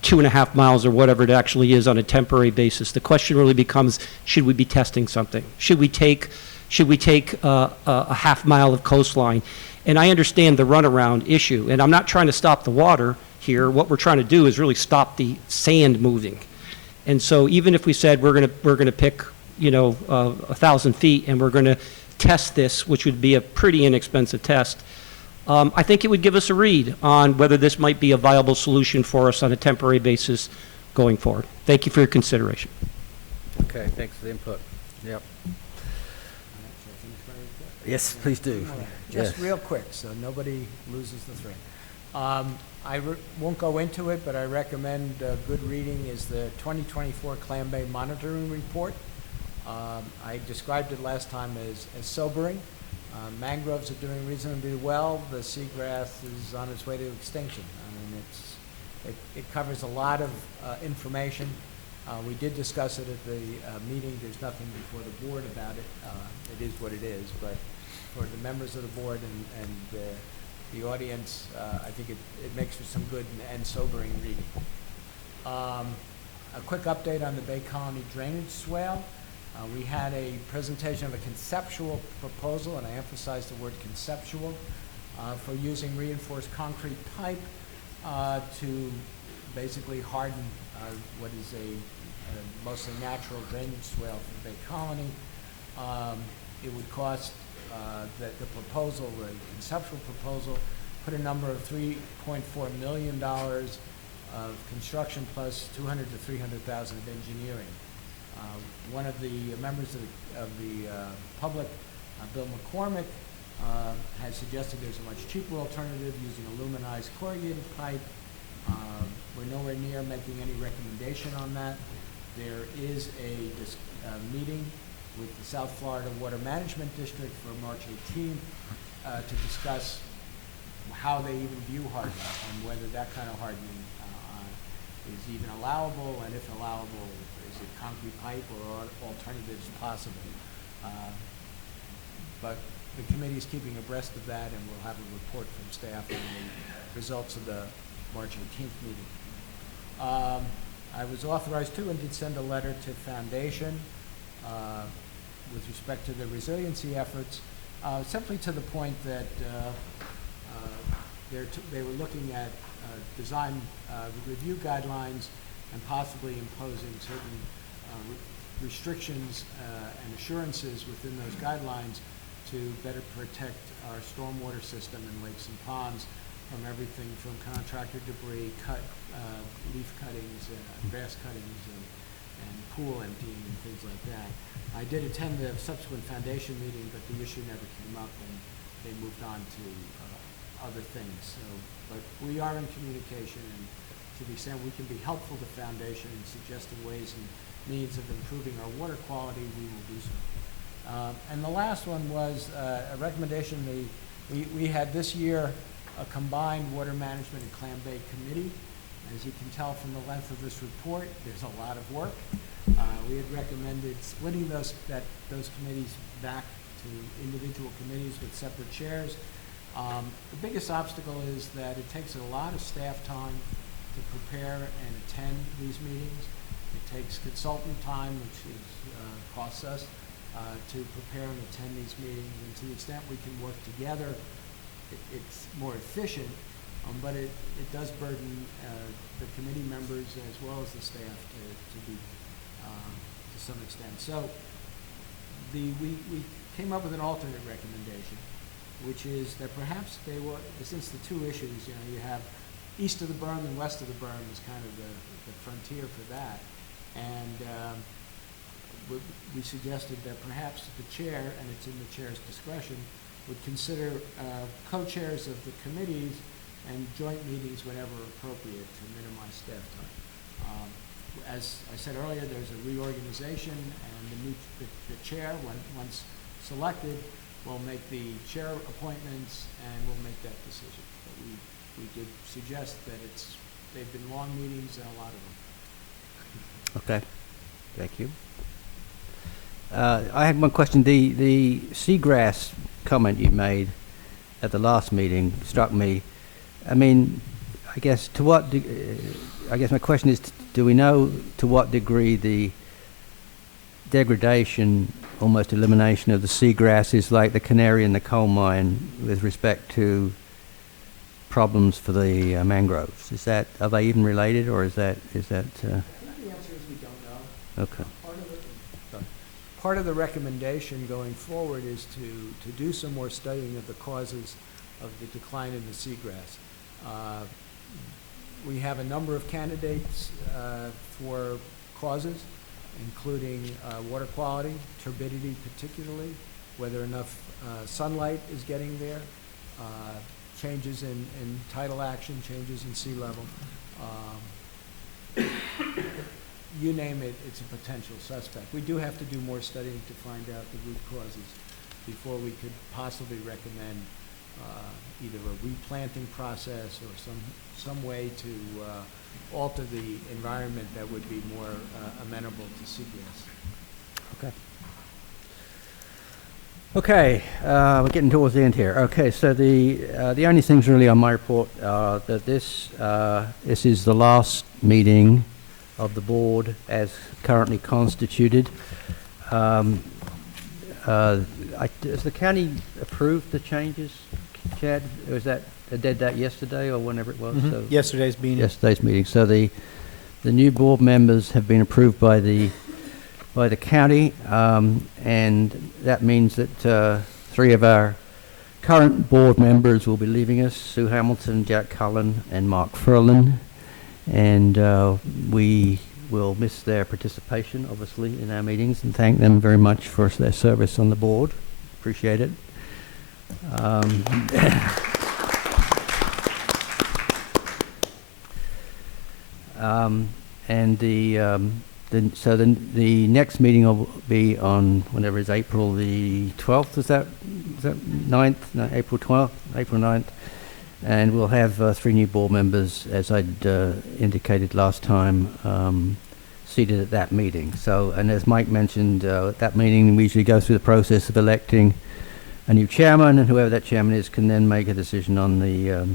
2.5 miles or whatever it actually is on a temporary basis, the question really becomes, should we be testing something? Should we take a half mile of coastline? And I understand the runaround issue, and I'm not trying to stop the water here. What we're trying to do is really stop the sand moving. And so even if we said we're going to pick 1,000 feet and we're going to test this, which would be a pretty inexpensive test, I think it would give us a read on whether this might be a viable solution for us on a temporary basis going forward. Thank you for your consideration. Okay, thanks for the input. Yep. Yes, please do. Just real quick, so nobody loses the thread. I won't go into it, but I recommend good reading is the 2024 Clam Bay Monitoring Report. I described it last time as sobering. Mangroves are doing reasonably well. The seagrass is on its way to extinction. I mean, it covers a lot of information. We did discuss it at the meeting. There's nothing before the board about it. It is what it is, but for the members of the board and the audience, I think it makes for some good and sobering reading. A quick update on the Bay Colony drainage swale. We had a presentation of a conceptual proposal, and I emphasize the word conceptual, for using reinforced concrete pipe to basically harden what is a mostly natural drainage swale for the Bay Colony. It would cost the proposal, the conceptual proposal, put a number of $3.4 million of construction plus $200,000 to $300,000 of engineering. One of the members of the public, Bill McCormick, has suggested there's a much cheaper alternative using aluminized corrugated pipe. We're nowhere near making any recommendation on that. There is a meeting with the South Florida Water Management District for March 18th to discuss how they even view hardening and whether that kind of hardening is even allowable, and if allowable, is it concrete pipe or alternatives possible? But the committee is keeping abreast of that, and we'll have a report from staff on the results of the March 18th meeting. I was authorized to and did send a letter to Foundation with respect to the resiliency efforts, simply to the point that they were looking at design review guidelines and possibly imposing certain restrictions and assurances within those guidelines to better protect our stormwater system in lakes and ponds from everything from contractor debris, leaf cuttings, grass cuttings, and pool emptying and things like that. I did attend the subsequent foundation meeting, but the issue never came up, and they moved on to other things. So, but we are in communication, and to the extent we can be helpful to foundation in suggesting ways and means of improving our water quality, we will do so. And the last one was a recommendation. We had this year a combined water management and Clam Bay committee. As you can tell from the length of this report, there's a lot of work. We had recommended splitting those committees back to individual committees with separate chairs. The biggest obstacle is that it takes a lot of staff time to prepare and attend these meetings. It takes consultant time, which costs us, to prepare and attend these meetings. And to the extent we can work together, it's more efficient, but it does burden the committee members as well as the staff to some extent. So we came up with an alternate recommendation, which is that perhaps since the two issues, you have east of the berm and west of the berm is kind of the frontier for that. And we suggested that perhaps the chair, and it's in the chair's discretion, would consider co-chairs of the committees and joint meetings whenever appropriate to minimize staff time. As I said earlier, there's a reorganization, and the chair, once selected, will make the chair appointments and will make that decision. But we did suggest that they've been long meetings and a lot of them. Okay, thank you. I had one question. The seagrass comment you made at the last meeting struck me. I mean, I guess my question is, do we know to what degree the degradation, almost elimination of the seagrass is like the canary in the coal mine with respect to problems for the mangroves? Are they even related, or is that? I think the answer is we don't know. Okay. Part of the recommendation going forward is to do some more studying of the causes of the decline in the seagrass. We have a number of candidates for causes, including water quality, turbidity particularly, whether enough sunlight is getting there, changes in tidal action, changes in sea level. You name it, it's a potential suspect. We do have to do more studying to find out the root causes before we could possibly recommend either a replanting process or some way to alter the environment that would be more amenable to seagrass. Okay. Okay, we're getting towards the end here. Okay, so the only things really on my report are that this is the last meeting of the board as currently constituted. Has the county approved the changes, Chad? Or was that, did that yesterday or whenever it was? Mm-hmm. So Yesterday's meeting. So the new board members have been approved by the county, and that means that 3 of our current board members will be leaving us: Sue Hamilton, Jack Cullen, and Mark Furlan. And we will miss their participation, obviously, in our meetings, and thank them very much for their service on the board. Appreciate it. And the next meeting will be on whenever it's April the 12th. Is that 9th? No, April 12th, April 9th. And we'll have 3 new board members, as I'd indicated last time, seated at that meeting. So, and as Mike mentioned, at that meeting we usually go through the process of electing a new chairman, and whoever that chairman is can then make a decision on the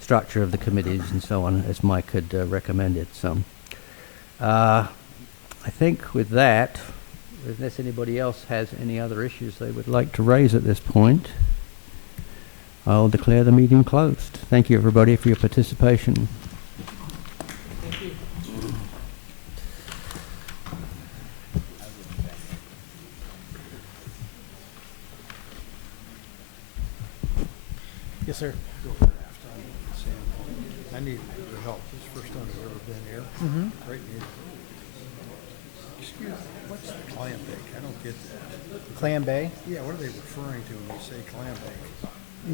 structure of the committees and so on, as Mike had recommended. So, I think with that, unless anybody else has any other issues they would like to raise at this point, I'll declare the meeting closed. Thank you, everybody, for your participation. Thank you. Yes, sir. I need your help. This is the first time I've ever been here. Mm-hmm. Great meeting. Excuse me, what's the clam bake? I don't get that. Clam Bay? Yeah, what are they referring to when they say clam bake?